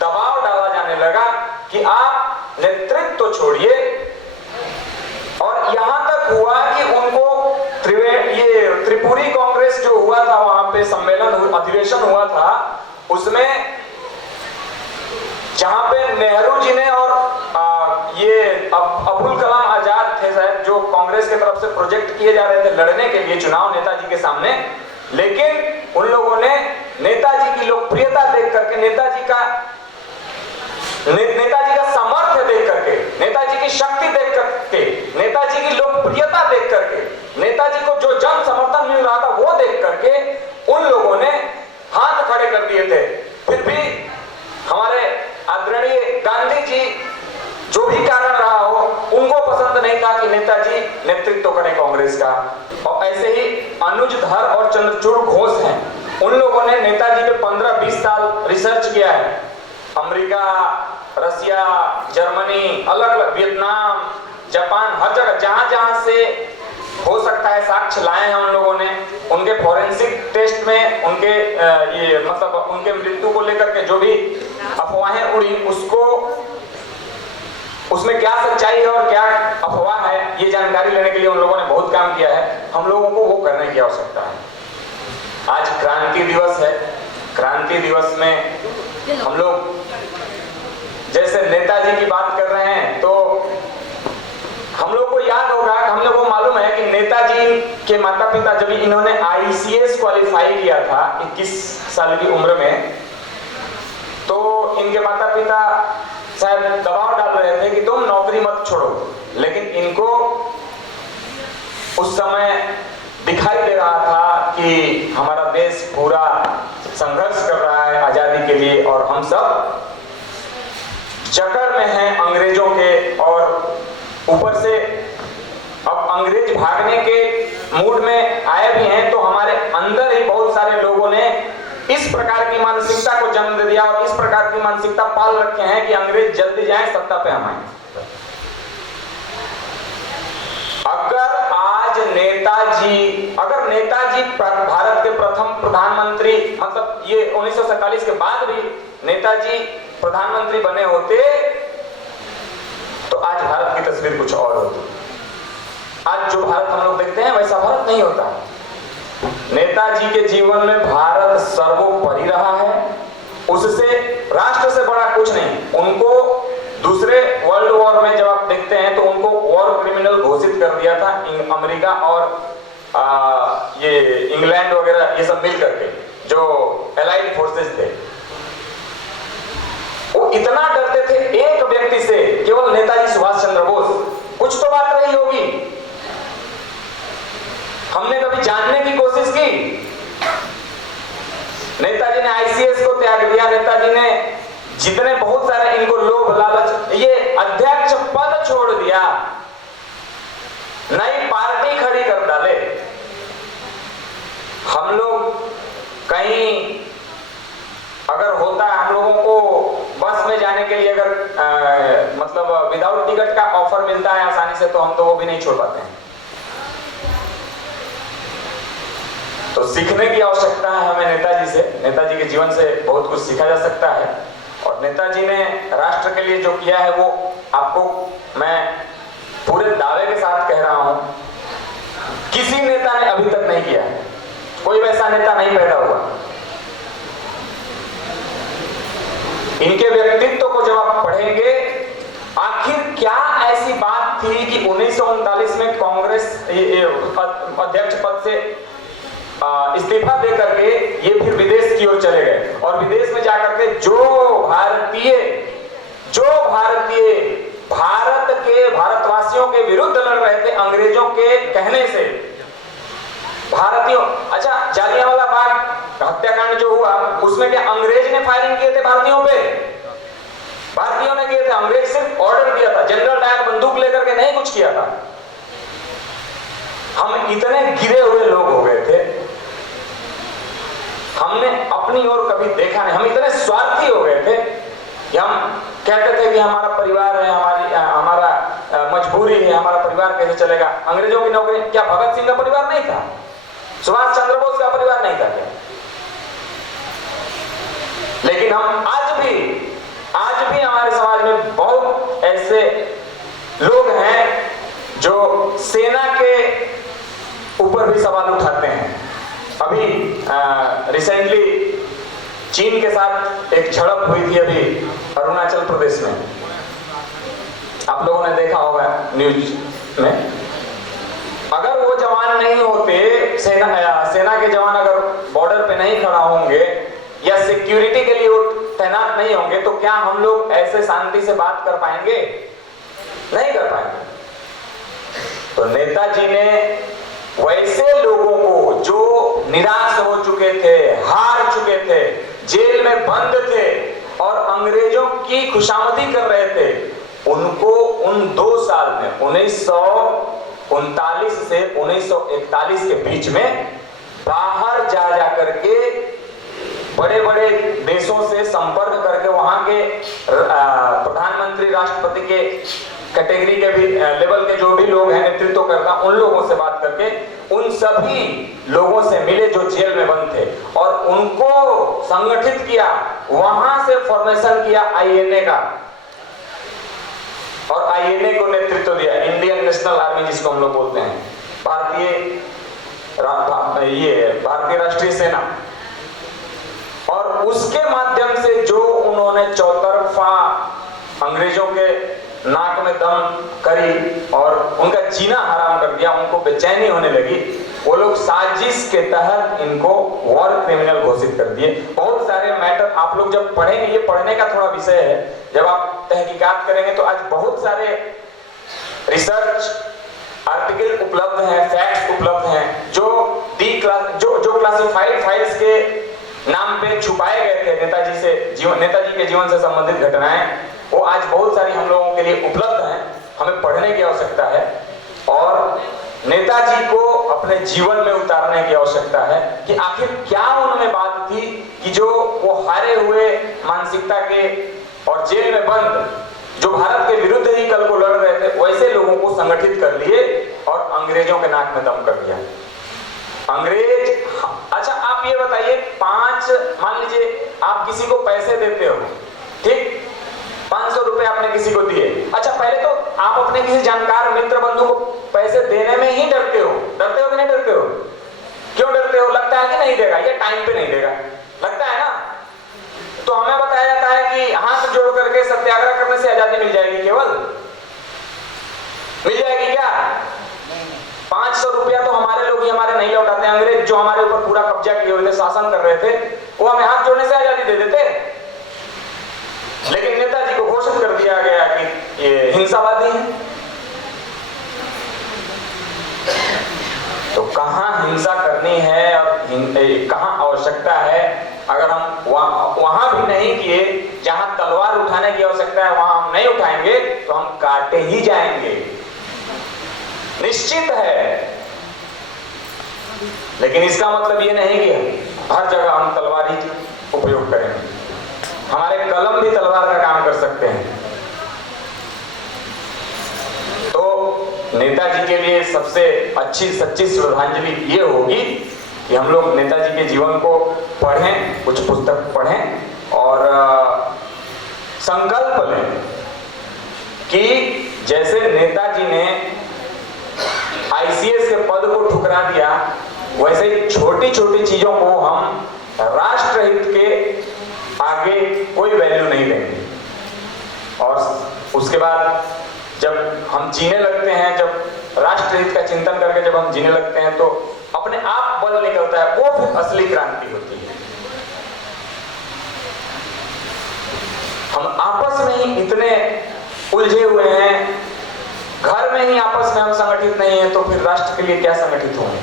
दबाव डाला जाने लगा कि आप नेतृत्व तो छोड़िए। और यहां तक हुआ कि उनको ये त्रिपुरी कांग्रेस जो हुआ था, वहां पे सम्मेलन अधिवेशन हुआ था, उसमें जहां पे नेहरू जी ने और ये अबुल कलाम आजाद थे शायद, जो कांग्रेस की तरफ से प्रोजेक्ट किए जा रहे थे लड़ने के लिए चुनाव नेताजी के सामने, लेकिन उन लोगों ने नेताजी की लोकप्रियता देख करके, नेताजी का सामर्थ्य देख करके, नेताजी की शक्ति देख करके, नेताजी की लोकप्रियता देख करके, नेताजी को जो जन समर्थन मिल रहा था वो देख करके उन लोगों ने हाथ खड़े कर दिए थे। फिर भी हमारे आदरणीय गांधी जी, जो भी कारण रहा हो, उनको पसंद नहीं था कि नेताजी नेतृत्व करें कांग्रेस का। और ऐसे ही अनुज धर और चंद्रचूड़ घोष हैं, उन लोगों ने नेताजी पे 15-20 साल रिसर्च किया है। अमेरिका, रसिया, जर्मनी, अलग अलग, वियतनाम, जापान, हर जगह जहां जहां से हो सकता है साक्ष्य लाए हैं उन लोगों ने। उनके फॉरेंसिक टेस्ट में उनके उनके मृत्यु को लेकर के जो भी अफवाहें उड़ी, उसमें क्या सच्चाई है और क्या अफवाह है, ये जानकारी लेने के लिए उन लोगों ने बहुत काम किया है। हम लोगों को वो करने की आवश्यकता है। आज क्रांति दिवस है। क्रांति दिवस में हम लोग जैसे नेताजी की बात कर रहे हैं, तो हम लोग को याद होगा, हम लोग को मालूम है कि नेताजी के माता पिता जब इन्होंने ICS क्वालिफाई किया था 21 साल की उम्र में, तो इनके माता पिता शायद दबाव डाल रहे थे कि तुम नौकरी मत छोड़ो, लेकिन इनको उस समय दिखाई दे रहा था कि हमारा देश पूरा संघर्ष कर रहा है आजादी के लिए और हम सब जकड़ में हैं अंग्रेजों के, और ऊपर से अब अंग्रेज भागने के मूड में आए भी हैं, तो हमारे अंदर ही बहुत सारे लोगों ने इस प्रकार की मानसिकता को जन्म दे दिया और इस प्रकार की मानसिकता पाल रखे हैं कि अंग्रेज जल्दी जाएं, सत्ता पे हम आए। अगर नेताजी भारत के प्रथम प्रधानमंत्री, मतलब ये 1947 के बाद भी नेताजी प्रधानमंत्री बने होते, तो आज भारत की तस्वीर कुछ और होती। आज जो भारत हम लोग देखते हैं वैसा भारत नहीं होता। नेताजी के जीवन में भारत सर्वोपरि रहा है, उससे राष्ट्र से बड़ा कुछ नहीं। उनको दूसरे वर्ल्ड वॉर में जब आप देखते हैं तो उनको वॉर क्रिमिनल घोषित कर दिया था अमेरिका और ये इंग्लैंड वगैरह, ये सब मिल करके, जो एलाइड फोर्सेस थे। वो इतना डरते थे एक व्यक्ति से, केवल नेताजी सुभाष चंद्र बोस। मतलब विदाउट टिकट का ऑफर मिलता है आसानी से, तो हम तो वो भी नहीं छोड़ पाते हैं। तो सीखने की आवश्यकता है हमें नेताजी से। नेताजी के जीवन से बहुत कुछ सीखा जा सकता है, और नेताजी ने राष्ट्र के लिए जो किया है वो आपको मैं पूरे दावे के साथ कह रहा हूं, किसी नेता ने अभी तक नहीं किया है। कोई वैसा नेता नहीं पैदा हुआ। इनके व्यक्तित्व को जब आप पढ़ेंगे, आखिर क्या ऐसी बात थी कि 1939 में कांग्रेस अध्यक्ष पद से इस्तीफा दे करके ये फिर विदेश की ओर चले गए, और विदेश में जाकर के जो भारतीय भारतवासियों के विरुद्ध लड़ रहे थे अंग्रेजों के कहने से, भारतीयों, अच्छा जालियांवाला बाग हत्याकांड जो हुआ उसमें क्या अंग्रेज ने फायरिंग किए थे भारतीयों पे? भारतीयों ने किए थे। अंग्रेज सिर्फ ऑर्डर दिया था, जनरल डायर बंदूक लेकर के नहीं कुछ किया था। हम इतने गिरे हुए लोग हो गए थे, हमने अपनी ओर कभी देखा नहीं। हम इतने स्वार्थी हो गए थे कि हम कहते थे कि हमारा परिवार है, हमारा मजबूरी है, हमारा परिवार कैसे चलेगा। अंग्रेजों की नौकरी, क्या भगत सिंह का परिवार नहीं था? सुभाष चंद्र बोस का परिवार नहीं था क्या? लेकिन हम आज भी हमारे समाज में बहुत ऐसे लोग हैं जो सेना के ऊपर भी सवाल उठाते हैं। अभी रिसेंटली चीन के साथ एक झड़प हुई थी अभी अरुणाचल प्रदेश में, आप लोगों ने देखा होगा न्यूज में। अगर वो जवान नहीं होते, सेना के जवान अगर बॉर्डर पे नहीं खड़ा होंगे या सिक्योरिटी के लिए तैनात नहीं होंगे, तो क्या हम लोग ऐसे शांति से बात कर पाएंगे? नहीं कर पाएंगे। तो नेताजी ने वैसे लोगों को जो निराश हो चुके थे, हार चुके थे, जेल में बंद थे और अंग्रेजों की खुशामदी कर रहे थे, उनको उन 2 साल में 1939 से 1941 के बीच में बाहर जा करके बड़े बड़े देशों से संपर्क करके वहां के प्रधानमंत्री, राष्ट्रपति के कैटेगरी के भी लेवल के जो भी लोग हैं, नेतृत्व करता, उन लोगों से बात करके उन सभी लोगों से मिले जो जेल में बंद थे और उनको संगठित किया। वहां से फॉर्मेशन किया आईएनए का, और आईएनए को नेतृत्व दिया इंडियन नेशनल आर्मी, जिसको हम लोग बोलते हैं भारतीय राष्ट्रीय सेना। और उसके माध्यम से जो उन्होंने चौतरफा अंग्रेजों के नाक में दम करी और उनका जीना हराम कर दिया, उनको बेचैनी होने लगी, वो लोग साजिश के तहत इनको वॉर क्रिमिनल घोषित कर दिए। बहुत सारे मैटर आप लोग जब पढ़ेंगे, ये पढ़ने का थोड़ा विषय है, जब आप तहकीकात करेंगे तो आज बहुत सारे रिसर्च आर्टिकल उपलब्ध हैं, फैक्ट्स उपलब्ध हैं, जो क्लासिफाइड फाइल्स के नाम पे छुपाए गए थे नेताजी के जीवन से संबंधित घटनाएं, वो आज बहुत सारी हम लोगों के लिए उपलब्ध हैं। हमें पढ़ने की आवश्यकता है और नेताजी को अपने जीवन में उतारने की आवश्यकता है कि आखिर क्या उनमें बात थी कि जो वो हारे हुए मानसिकता के और जेल में बंद जो भारत के विरुद्ध ही कल को लड़ रहे थे, वैसे लोगों को संगठित कर लिए और अंग्रेजों के नाक में दम कर दिया। अंग्रेज, अच्छा आप ये बताइए, मान लीजिए आप किसी को पैसे देते हो, ठीक, 500 रुपए आपने किसी को दिए। अच्छा, पहले तो आप अपने किसी जानकार मित्र बंधु को पैसे देने में ही डरते हो कि नहीं डरते हो? क्यों डरते हो? लगता है कि नहीं देगा, ये टाइम पे नहीं देगा, लगता है ना। तो हमें बताया जाता है कि हाथ जोड़ करके सत्याग्रह करने से आजादी मिल जाएगी, केवल मिल जाएगी क्या? 500 रुपया तो हमारे लोग ही हमारे नहीं लौटाते। अंग्रेज जो हमारे ऊपर पूरा कब्जा किए हुए थे, शासन कर रहे थे, वो हमें हाथ जोड़ने से आजादी दे देते। लेकिन नेताजी को घोषित कर दिया गया कि ये हिंसावादी है। तो कहां हिंसा करनी है और कहां आवश्यकता है, अगर हम वहां भी नहीं किए, जहां तलवार उठाने की आवश्यकता है वहां हम नहीं उठाएंगे तो हम काटे ही जाएंगे, निश्चित है। लेकिन इसका मतलब ये नहीं कि हर जगह हम तलवार ही उपयोग करेंगे। हमारे कलम भी तलवार का काम कर सकते हैं। नेताजी के लिए सबसे अच्छी सच्ची श्रद्धांजलि ये होगी कि हम लोग नेताजी के जीवन को पढ़ें, कुछ पुस्तक पढ़ें और संकल्प लें कि जैसे नेताजी ने आईसीएस के पद को ठुकरा दिया, वैसे ही छोटी छोटी चीजों को हम राष्ट्रहित के आगे कोई वैल्यू नहीं देंगे। और उसके बाद जब हम जीने लगते हैं, जब राष्ट्रहित का चिंतन करके जब हम जीने लगते हैं, तो अपने आप बल निकलता है, वो फिर असली क्रांति होती है। हम आपस में ही इतने उलझे हुए हैं, घर में ही आपस में हम संगठित नहीं है, तो फिर राष्ट्र के लिए क्या संगठित होंगे?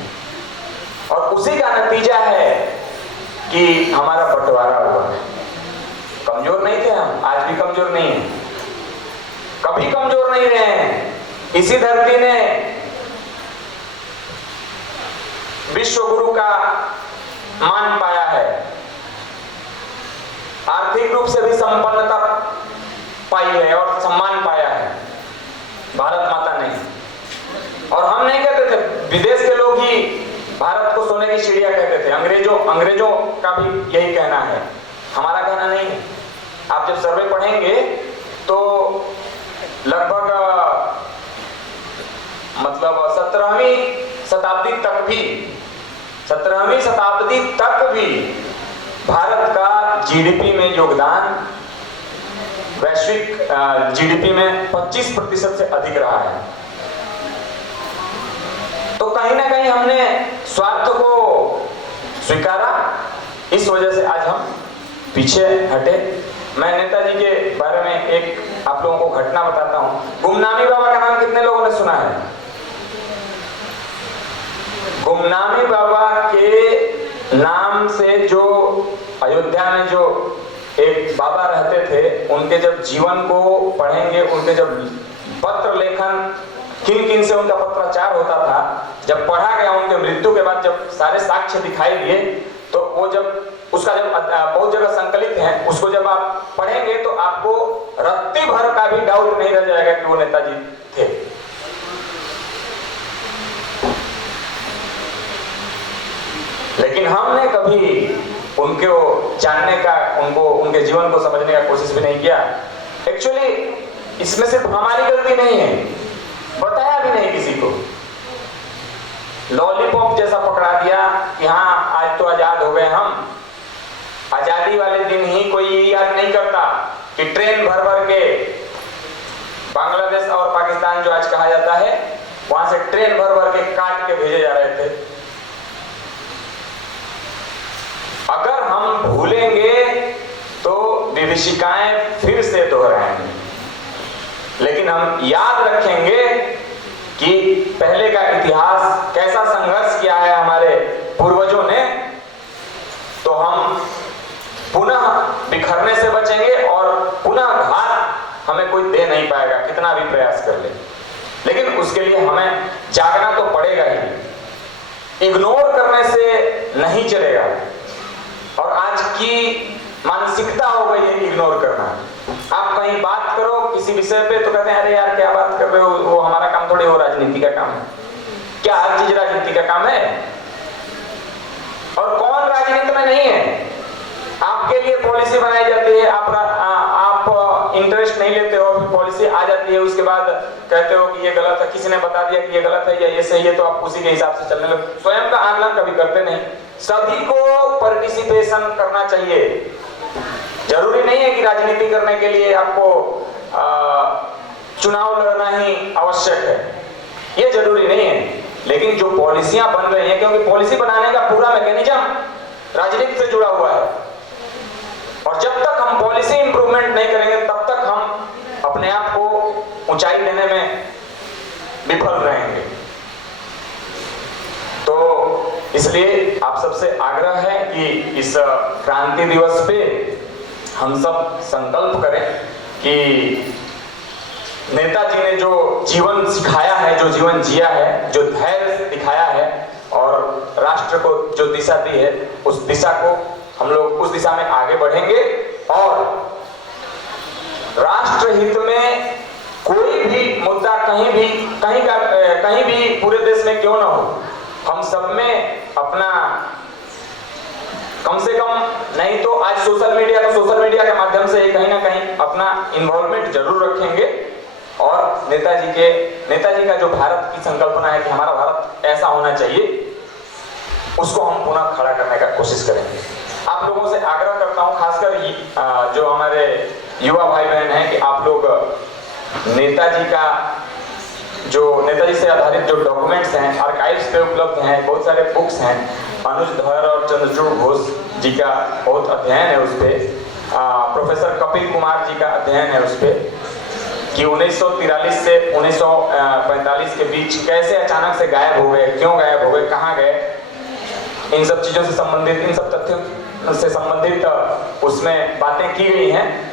और उसी का नतीजा है कि हमारा बंटवारा हुआ है। कमजोर नहीं थे हम, आज भी कमजोर नहीं है, कभी कमजोर नहीं रहे हैं। इसी धरती ने विश्व गुरु का मान पाया है, आर्थिक रूप से भी संपन्नता पाई है और सम्मान पाया है, भारत माता नहीं। और हम नहीं कहते थे, विदेश के लोग ही भारत को सोने की चिड़िया कहते थे, अंग्रेजों का भी यही कहना है, हमारा कहना नहीं है। आप जब सर्वे पढ़ेंगे तो लगभग मतलब 17वीं शताब्दी तक भी भारत का जीडीपी में योगदान वैश्विक जीडीपी में 25% से अधिक रहा है। तो कहीं ना कहीं हमने स्वार्थ को स्वीकारा, इस वजह से आज हम पीछे हटे। मैं नेताजी के बारे में एक आप लोगों को घटना बताता हूं। गुमनामी बाबा का नाम कितने लोगों ने सुना है? गुमनामी बाबा के नाम से जो अयोध्या में जो एक बाबा रहते थे, उनके जब जीवन को पढ़ेंगे, उनके जब पत्र लेखन किन किन से उनका पत्राचार होता था, जब पढ़ा गया उनके मृत्यु के बाद, जब सारे साक्ष्य दिखाई दिए, तो वो जब उसका जब बहुत जगह संकलित है, उसको जब आप पढ़ेंगे तो आपको रत्ती भर का भी डाउट नहीं रह जाएगा कि वो नेताजी थे। लेकिन हमने कभी उनको जानने का, उनके जीवन को समझने का कोशिश भी नहीं किया। एक्चुअली इसमें सिर्फ हमारी गलती नहीं है, बताया भी नहीं किसी को। लॉलीपॉप जैसा पकड़ा दिया कि हाँ आज तो आजाद हो गए हम। आजादी वाले दिन ही कोई याद नहीं करता कि ट्रेन भर भर के बांग्लादेश और पाकिस्तान जो आज कहा जाता है, वहां से ट्रेन भर भर के काट के भेजे जा रहे थे। अगर हम भूलेंगे तो विभीषिकाएं फिर से दोहराएंगे, लेकिन हम याद रखेंगे कि पहले का इतिहास कैसा संघर्ष किया है हमारे पूर्वजों ने, तो हम पुनः बिखरने से बचेंगे और पुनः घात हमें कोई दे नहीं पाएगा, कितना भी प्रयास कर ले। लेकिन उसके लिए हमें जागना तो पड़ेगा ही, इग्नोर करने से नहीं चलेगा। और आज की मानसिकता हो गई है इग्नोर करना। आप कहीं बात करो किसी विषय पे तो कहते हैं अरे यार क्या बात कर रहे हो, वो हमारा काम थोड़ी, हो राजनीति का काम है। क्या हर चीज राजनीति का काम है? और कौन राजनीति में नहीं है? आपके लिए पॉलिसी बनाई जाती है, आप इंटरेस्ट नहीं लेते हो, फिर पॉलिसी आ जाती है, उसके बाद कहते हो कि ये गलत है, किसी ने बता दिया कि ये गलत है या ये सही है, तो आप उसी के हिसाब से चलने लगते। स्वयं का आकलन कभी करते नहीं। सभी को पार्टिसिपेशन करना चाहिए। जरूरी नहीं है कि राजनीति करने के लिए आपको चुनाव लड़ना ही आवश्यक है, ये जरूरी नहीं है। लेकिन जो पॉलिसियां बन रही हैं, क्योंकि पॉलिसी बनाने का पूरा मैकेनिज्म राजनीति से जुड़ा हुआ है, और जब तक हम पॉलिसी इंप्रूवमेंट नहीं करेंगे तब तक हम अपने आप को ऊंचाई देने में विफल रहेंगे। तो इसलिए आप सबसे आग्रह है कि इस क्रांति दिवस पे हम सब संकल्प करें कि नेताजी ने जो जीवन सिखाया है, जो जीवन जिया है, जो धैर्य दिखाया है और राष्ट्र को जो दिशा दी है, उस दिशा को हम लोग उस दिशा में आगे बढ़ेंगे। और राष्ट्र हित में कोई भी मुद्दा कहीं का कहीं भी पूरे देश में क्यों ना हो, हम सब में अपना कम से कम नहीं तो आज सोशल मीडिया के माध्यम से कहीं ना कहीं अपना इन्वॉल्वमेंट जरूर रखेंगे और नेताजी का जो भारत की संकल्पना है कि हमारा भारत ऐसा होना चाहिए, उसको हम पुनः खड़ा करने का कोशिश करेंगे। आप लोगों से आग्रह करता हूं, खासकर जो हमारे युवा भाई बहन हैं, कि आप लोग नेताजी से आधारित जो डॉक्यूमेंट्स हैं आर्काइव्स पे उपलब्ध हैं, बहुत सारे बुक्स हैं। अनुज धर और चंद्रचूड़ घोष जी का बहुत अध्ययन है उस पर, प्रोफेसर कपिल कुमार जी का अध्ययन है उस पर कि 1943 से 1945 के बीच कैसे अचानक से गायब हो गए, क्यों गायब हो गए, कहाँ गए, इन सब चीज़ों से संबंधित, इन सब तथ्यों से संबंधित उसमें बातें की गई हैं।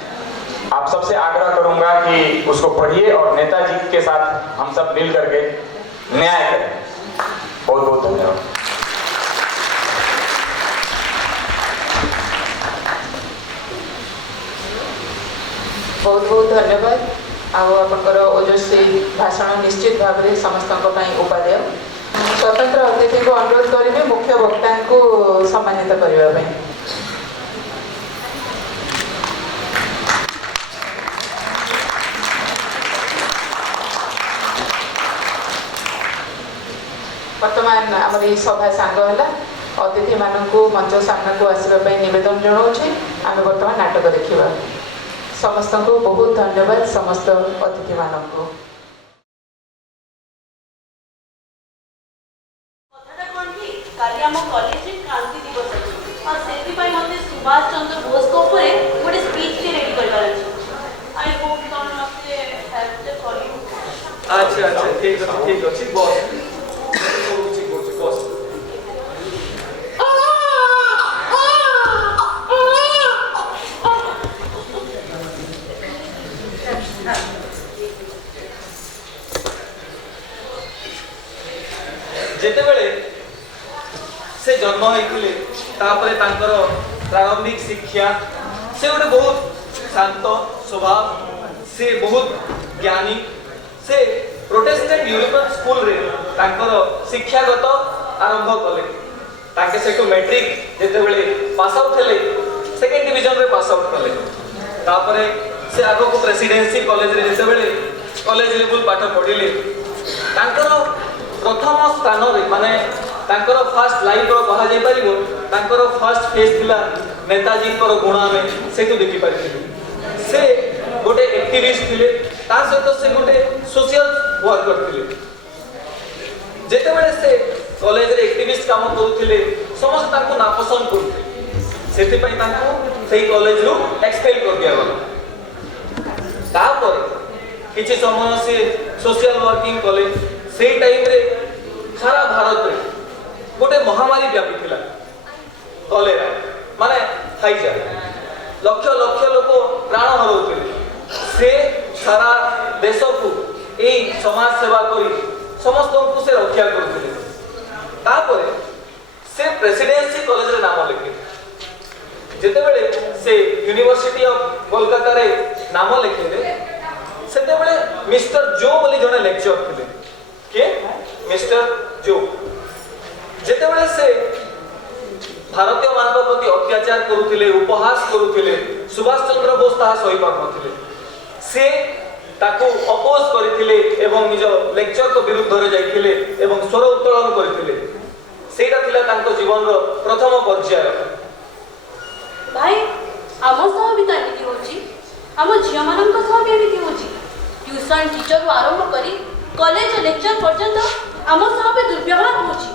आप सबसे आग्रह करूंगा कि उसको पढ़िए और नेताजी के साथ हम सब मिल करके न्याय करें। बहुत बहुत धन्यवाद। बहुत बहुत धन्यवाद। आपंकर ओजस्वी भाषण निश्चित भाव में समस्त उपादेय। स्वतंत्र अतिथि को अनुरोध करेंगे मुख्य वक्ता को सम्मानित करने। वर्तमान आम सभा सांग है, अतिथि मानक मंच सामना को आसवाई नवेदन जनाऊे। आम बर्तमान नाटक देखा। समस्त को बहुत धन्यवाद। समस्त अतिथि मानक क्रांति दिवस अच्छे मत सुभाष चंद्र बोस गोटे स्पीच रेडी कर। अच्छा अच्छा ठीक अच्छे बस जेतेबेले से जन्म होइथिले तापरे तांकर प्रारंभिक शिक्षा से गोटे बहुत शांत स्वभाव, से बहुत ज्ञानी, से प्रोटेस्टेंट यूरोपियन स्कूल रे तांकर शिक्षागत आरंभ कले। ताके सेटो मैट्रिक जेतेबेले पास आउट हेले सेकेंड डिवीजन रे पास आउट कले। तापरे से आगो को प्रेसिडेंसी कॉलेज रे जेतेबेले कॉलेज लेवल पाठ पढिले तांकर प्रथम स्थान रे माने तांकर फर्स्ट लाइफ रो कहा जाय परिबो तांकर फर्स्ट फेज थिला नेताजी कर गुण में से तो देखि परिथिले। से गोटे एक्टिविस्ट थिले, ता सहित से गोटे सोशल वर्कर थिले। जेतेबेले से कॉलेज रे एक्टिविस्ट काम करूथिले समस्त तांको नापसंद करूथिले, सेति पई तांको सेही कॉलेज रो एक्सपेल कर दिया गला। ता पर किछि समय से सोशल वर्किंग कॉलेज सेही टाइम रे सारा भारत रे गोटे महामारी व्यापी थिला, कलेरा माने हाइजा। लक्ष लक्ष लोक प्राण हरौथिले। से सारा देश को एई समाज सेवा करी समस्त को से रक्षा करथिले। तापरे से प्रेसिडेंसी कॉलेज रे नाम लिखिले। जेतेबेले से यूनिवर्सिटी ऑफ कोलकाता रे नाम लिखिले सेतेबेले मिस्टर जो बोली जने लेक्चर थिले। के मिस्टर जो जेतेबेले से भारतीय मानव प्रति अत्याचार करुथिले, उपहास करुथिले, सुभाष चंद्र बोस ता सही पार नथिले। से ताको अपोज करिथिले एवं निज लेक्चर को विरुद्ध रे जाइथिले एवं स्वर उत्तोलन करिथिले। सेटा थिला तांको जीवन रो प्रथम पर्याय। भाई आम सह भी एमती होची, आम झियो मानक सह भी एमती होची। ट्यूशन टीचर रु आरंभ करी कॉलेज लेक्चर पर्यंत आम सह भी दुर्व्यवहार होची।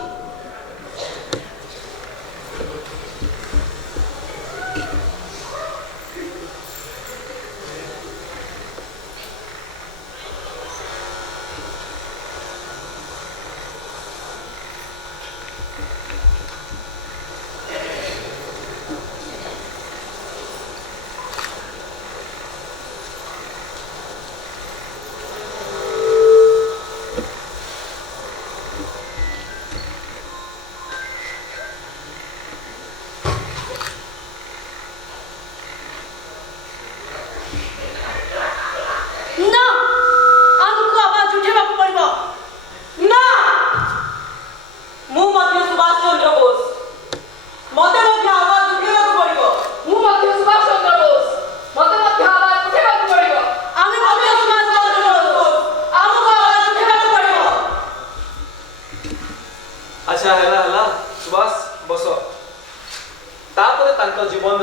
जीवन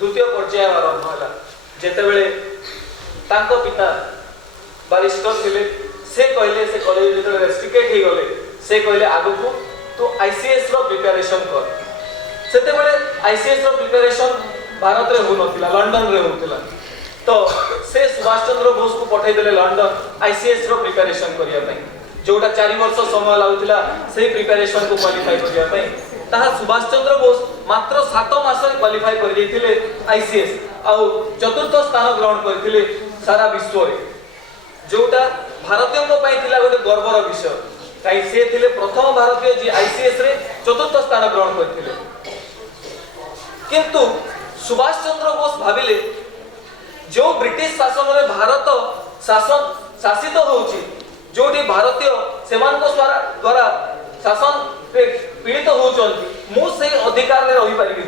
द्वितीय पर्याय आरंभ है जितेबले पिता बारिस्टर थिले से कहले से कॉलेज जो रेस्ट्रिकेट हो गले से कहले आगु को तू आईसीएस रो प्रिपरेशन कर सेते बेले आईसीएस रो प्रिपरेशन भारत रे हो नथिला लंदन रे होतिला तो से सुभाष चंद्र बोस को पठाई देले लंदन आईसीएस रो प्रिपरेशन करिया पई जोटा 4 वर्ष समय लागुतिला से प्रिपरेशन को क्वालिफाई करिया पई ताहा सुभाष चंद्र बोस मात्र 7 मास रे क्वालिफाई कर दिथिले आईसीएस आ चतुर्थ स्थान ग्रहण करथिले सारा विश्व रे जोटा भारतीयों को पई थिला गोटे गर्वर विषय काई से थिले प्रथम भारतीय जी आईसीएस रे चतुर्थ स्थान ग्रहण करथिले किंतु सुभाष चंद्र बोस भाबिले जो ब्रिटिश शासन रे भारत शासन शासित होउची जोटी भारतीय सेमान को द्वारा शासन रे पीड़ित होउचंती मु से अधिकार रे रही परिबी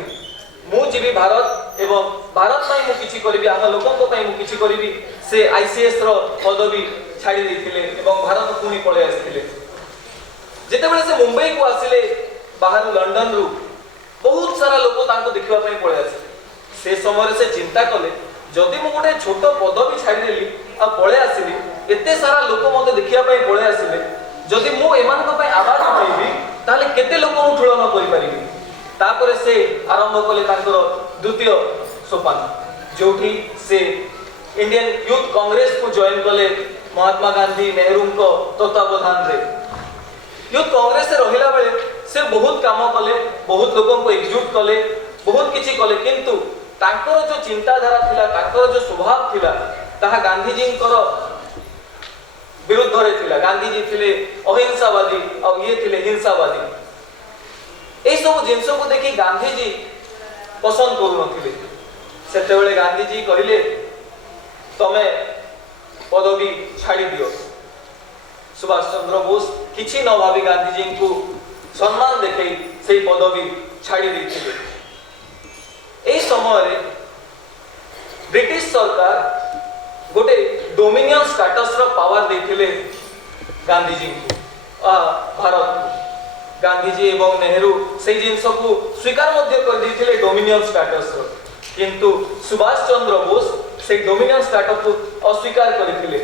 मु जीवी भारत एवं भारत पई मु किछि करबी आम लोकन को पई मु किछि करबी से आईसीएस रो पदवी छाड़ी देथिले एवं भारत पुनी पळे आसिथिले जेते बेले से मुंबई को आसिले बाहर लंदन रु बहुत सारा लोक तांको देखिबा पई पळे आसिले से समय से चिंता कले जदि मु गोटे छोट पदवी छाड़ी देली आ पळे आसिली एते सारा लोक मते देखिबा पई पळे आसिले जदि मु एमान को पई आवाज उठेबी ताले केते लोक मु ठुळन करि परिबी तापरे से आरंभ कले तांकर द्वितीय सोपान जोठी से इंडियन यूथ कांग्रेस को जॉइन कले महात्मा गांधी नेहरू को तत्वावधान रे यूथ कांग्रेस से रहिला बेले से बहुत काम कले बहुत लोगों को एकजुट कले बहुत किछि कले किंतु तांकर जो चिंताधारा थिला तांकर जो स्वभाव थिला ताहा गांधी जी कर विरुद्ध रे थिला गांधी जी थिले अहिंसावादी और ये थिले हिंसावादी ए सब जिंस को देखि गांधी जी पसंद करू नथिले सेते बेले गांधी जी कहिले तमे पदवी छाड़ी दियो सुभाष चंद्र बोस किछि न भाबी गांधी जी को सम्मान देखै से पदवी छाड़ी दिथिले ए समय रे ब्रिटिश सरकार गोटे डोमिनियन स्टेटस रो पावर देथिले गांधी जी को भारत गांधी जी एवं नेहरू से जिनस को स्वीकार मध्य कर देथिले डोमिनियन स्टेटस रो किंतु सुभाष चंद्र बोस से डोमिनियन स्टेटस को अस्वीकार करथिले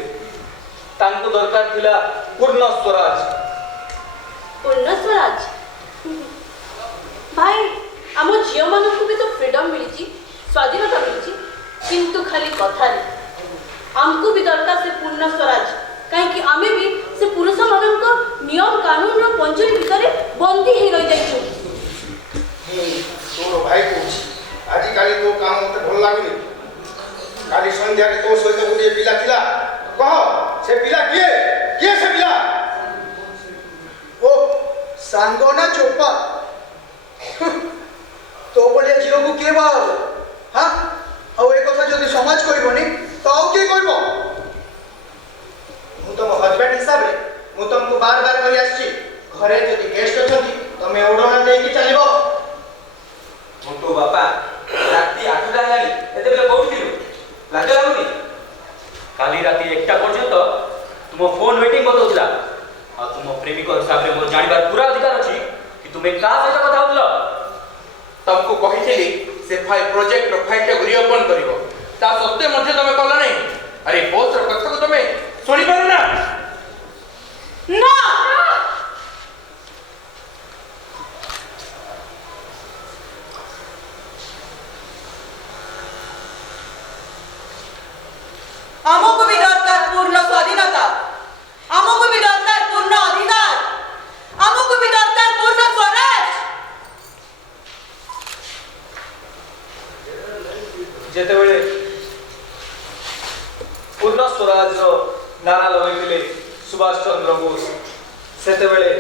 तांको दरकार थिला पूर्ण स्वराज भाई आम झील मान को भी तो फ्रीडम मिली स्वाधीनता मिली किंतु खाली कथा आमको भी दरकार से पूर्ण स्वराज कहीं आम भी से पुरुष मान नियम कानून रो पंजरी भितर बंदी हो रही जाइछु तोर भाई को आज काली तो काम मते भल लागुनी काली संध्या रे तो सहित गोटे पिला थिला कह से पिला किए से पिला ओ सांगो ना चोपा तो बोले झील को किए बाब हाँ और एक कथा जदि समाज कहबनी तो आउ के कहबो मु तुम हस्बैंड हिसाब रे मु तुमको बार बार कहि आछि घरे जदि गेस्ट अछंती तमे ओडोना दे के चलिबो मोटो बापा राती 8 टा लागी एते बेले कोठी थिलु लागे लागुनी काली राती 1 टा पर्यंत तुम फोन वेटिंग बतौथिला आ तुम प्रेमिक हिसाब रे मोर जानिबार पूरा अधिकार अछि कि तुमे का सहित कथा होतलो तुमको कहिथिली से फाइल प्रोजेक्ट रो फाइल को रीओपन करिवो ता सत्ते मध्ये तमे कला नै अरे बोस रो कथा को तमे सुनि पार ना ना हमको भी दरकार पूर्ण स्वाधीनता हमको भी दरकार पूर्ण अधिकार हमको भी दरकार पूर्ण स्वराज जेते बेले पूर्ण स्वराज रो नारा लगाइले सुभाष चंद्र बोस सेते बेले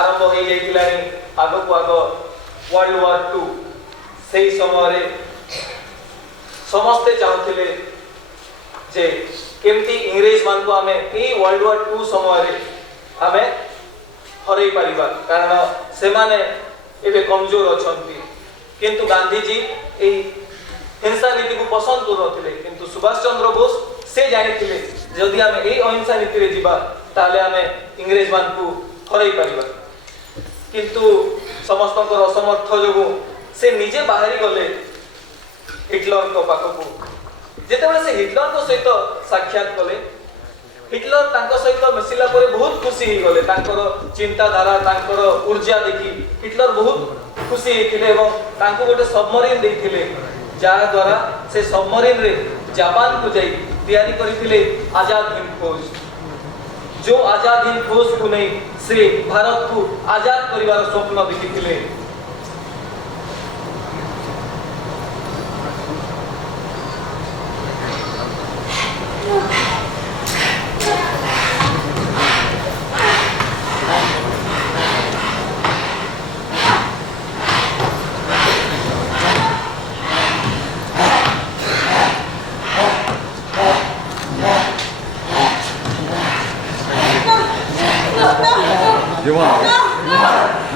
आरंभ हो जाइतिलानी आगो को आगो वर्ल्ड वॉर 2 सेही समय रे समस्ते चाहुथिले जे केमती इंग्रेज मान को हमें ए वर्ल्ड वॉर 2 समय रे हमें हरई परिबा कारण से माने एबे कमजोर अछंती किंतु गांधी जी ए हिंसा नीति को पसंद करथिले किंतु सुभाष चंद्र बोस से जानिथिले जदि हमें ए अहिंसा नीति रे जीवा ताले हमें इंग्रेज मान को हरई परिबा किंतु समस्त असमर्थ जो से निजे बाहरी गले हिटलर को पाखकू जेतेबेले से हिटलर को सहित साक्षात कले हिटलर तांको सहित मिसिला परे बहुत खुशी ही गले तांकर चिंताधारा तांकर ऊर्जा देखि हिटलर बहुत खुशी हेथिले एवं तांको गोटे सबमरीन देथिले जा द्वारा से सबमरीन रे जापान को जाई तैयारी करिथिले आजाद हिंद फौज जो आजाद हिंद फौज को नहीं से भारत को आजाद करिवार स्वप्न देखिथिले You want?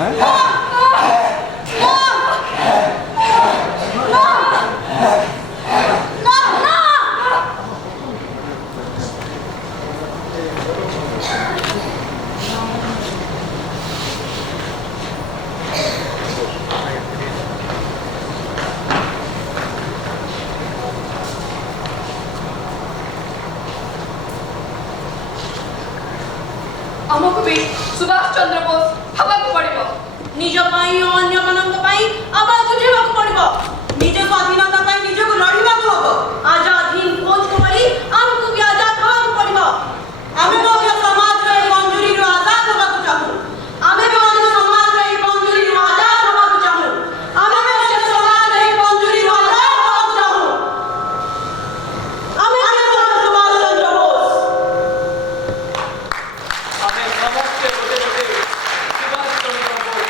हमको भी सुभाष चंद्र बोस हवा को पड़िबो निज पाई और अन्य मानक पाई आवाज उठेबा को पड़िबो निज स्वाधीनता पाई निज को लड़िबा को होबो आजाद हिंद फौज को पड़ी हमको भी आजाद हवा को पड़िबो आमे मोर समाज रे मंजूरी रो आजाद हवा को चाहू आमे मोर समाज रे मंजूरी रो आजाद हवा को चाहू आमे मोर समाज रे मंजूरी रो आजाद हवा को चाहू आमे सुभाष चंद्र बोस आमे समस्त गोटे गोटे सुभाष चंद्र बोस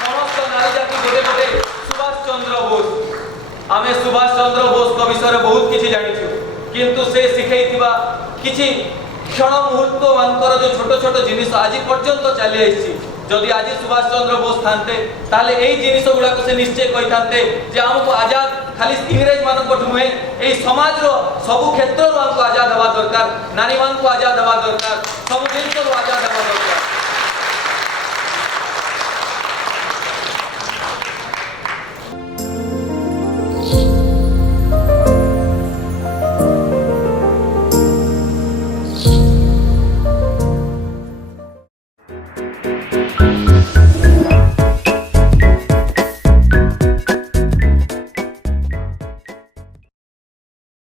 समस्त नारी जाति गोटे गोटे सुभाष चंद्र बोस आमे सुभाष चंद्र बोस को विषय बहुत किछि जानिछु किंतु से सिखैतिबा किछि क्षण मुहूर्त मानकर जो छोट छोट जिनिस आज पर्यंत चली आइछि जदि आज सुभाष चंद्र बोस थानते ताले एई जिनिस गुडा को से निश्चय कहि थानते जे हमको आजाद खाली इंग्रेज मान को नुहे एई समाज रो सब क्षेत्र रो हमको आजाद हवा दरकार नारी मान को आजाद हवा दरकार सब जिनिस रो आजाद हवा दरकार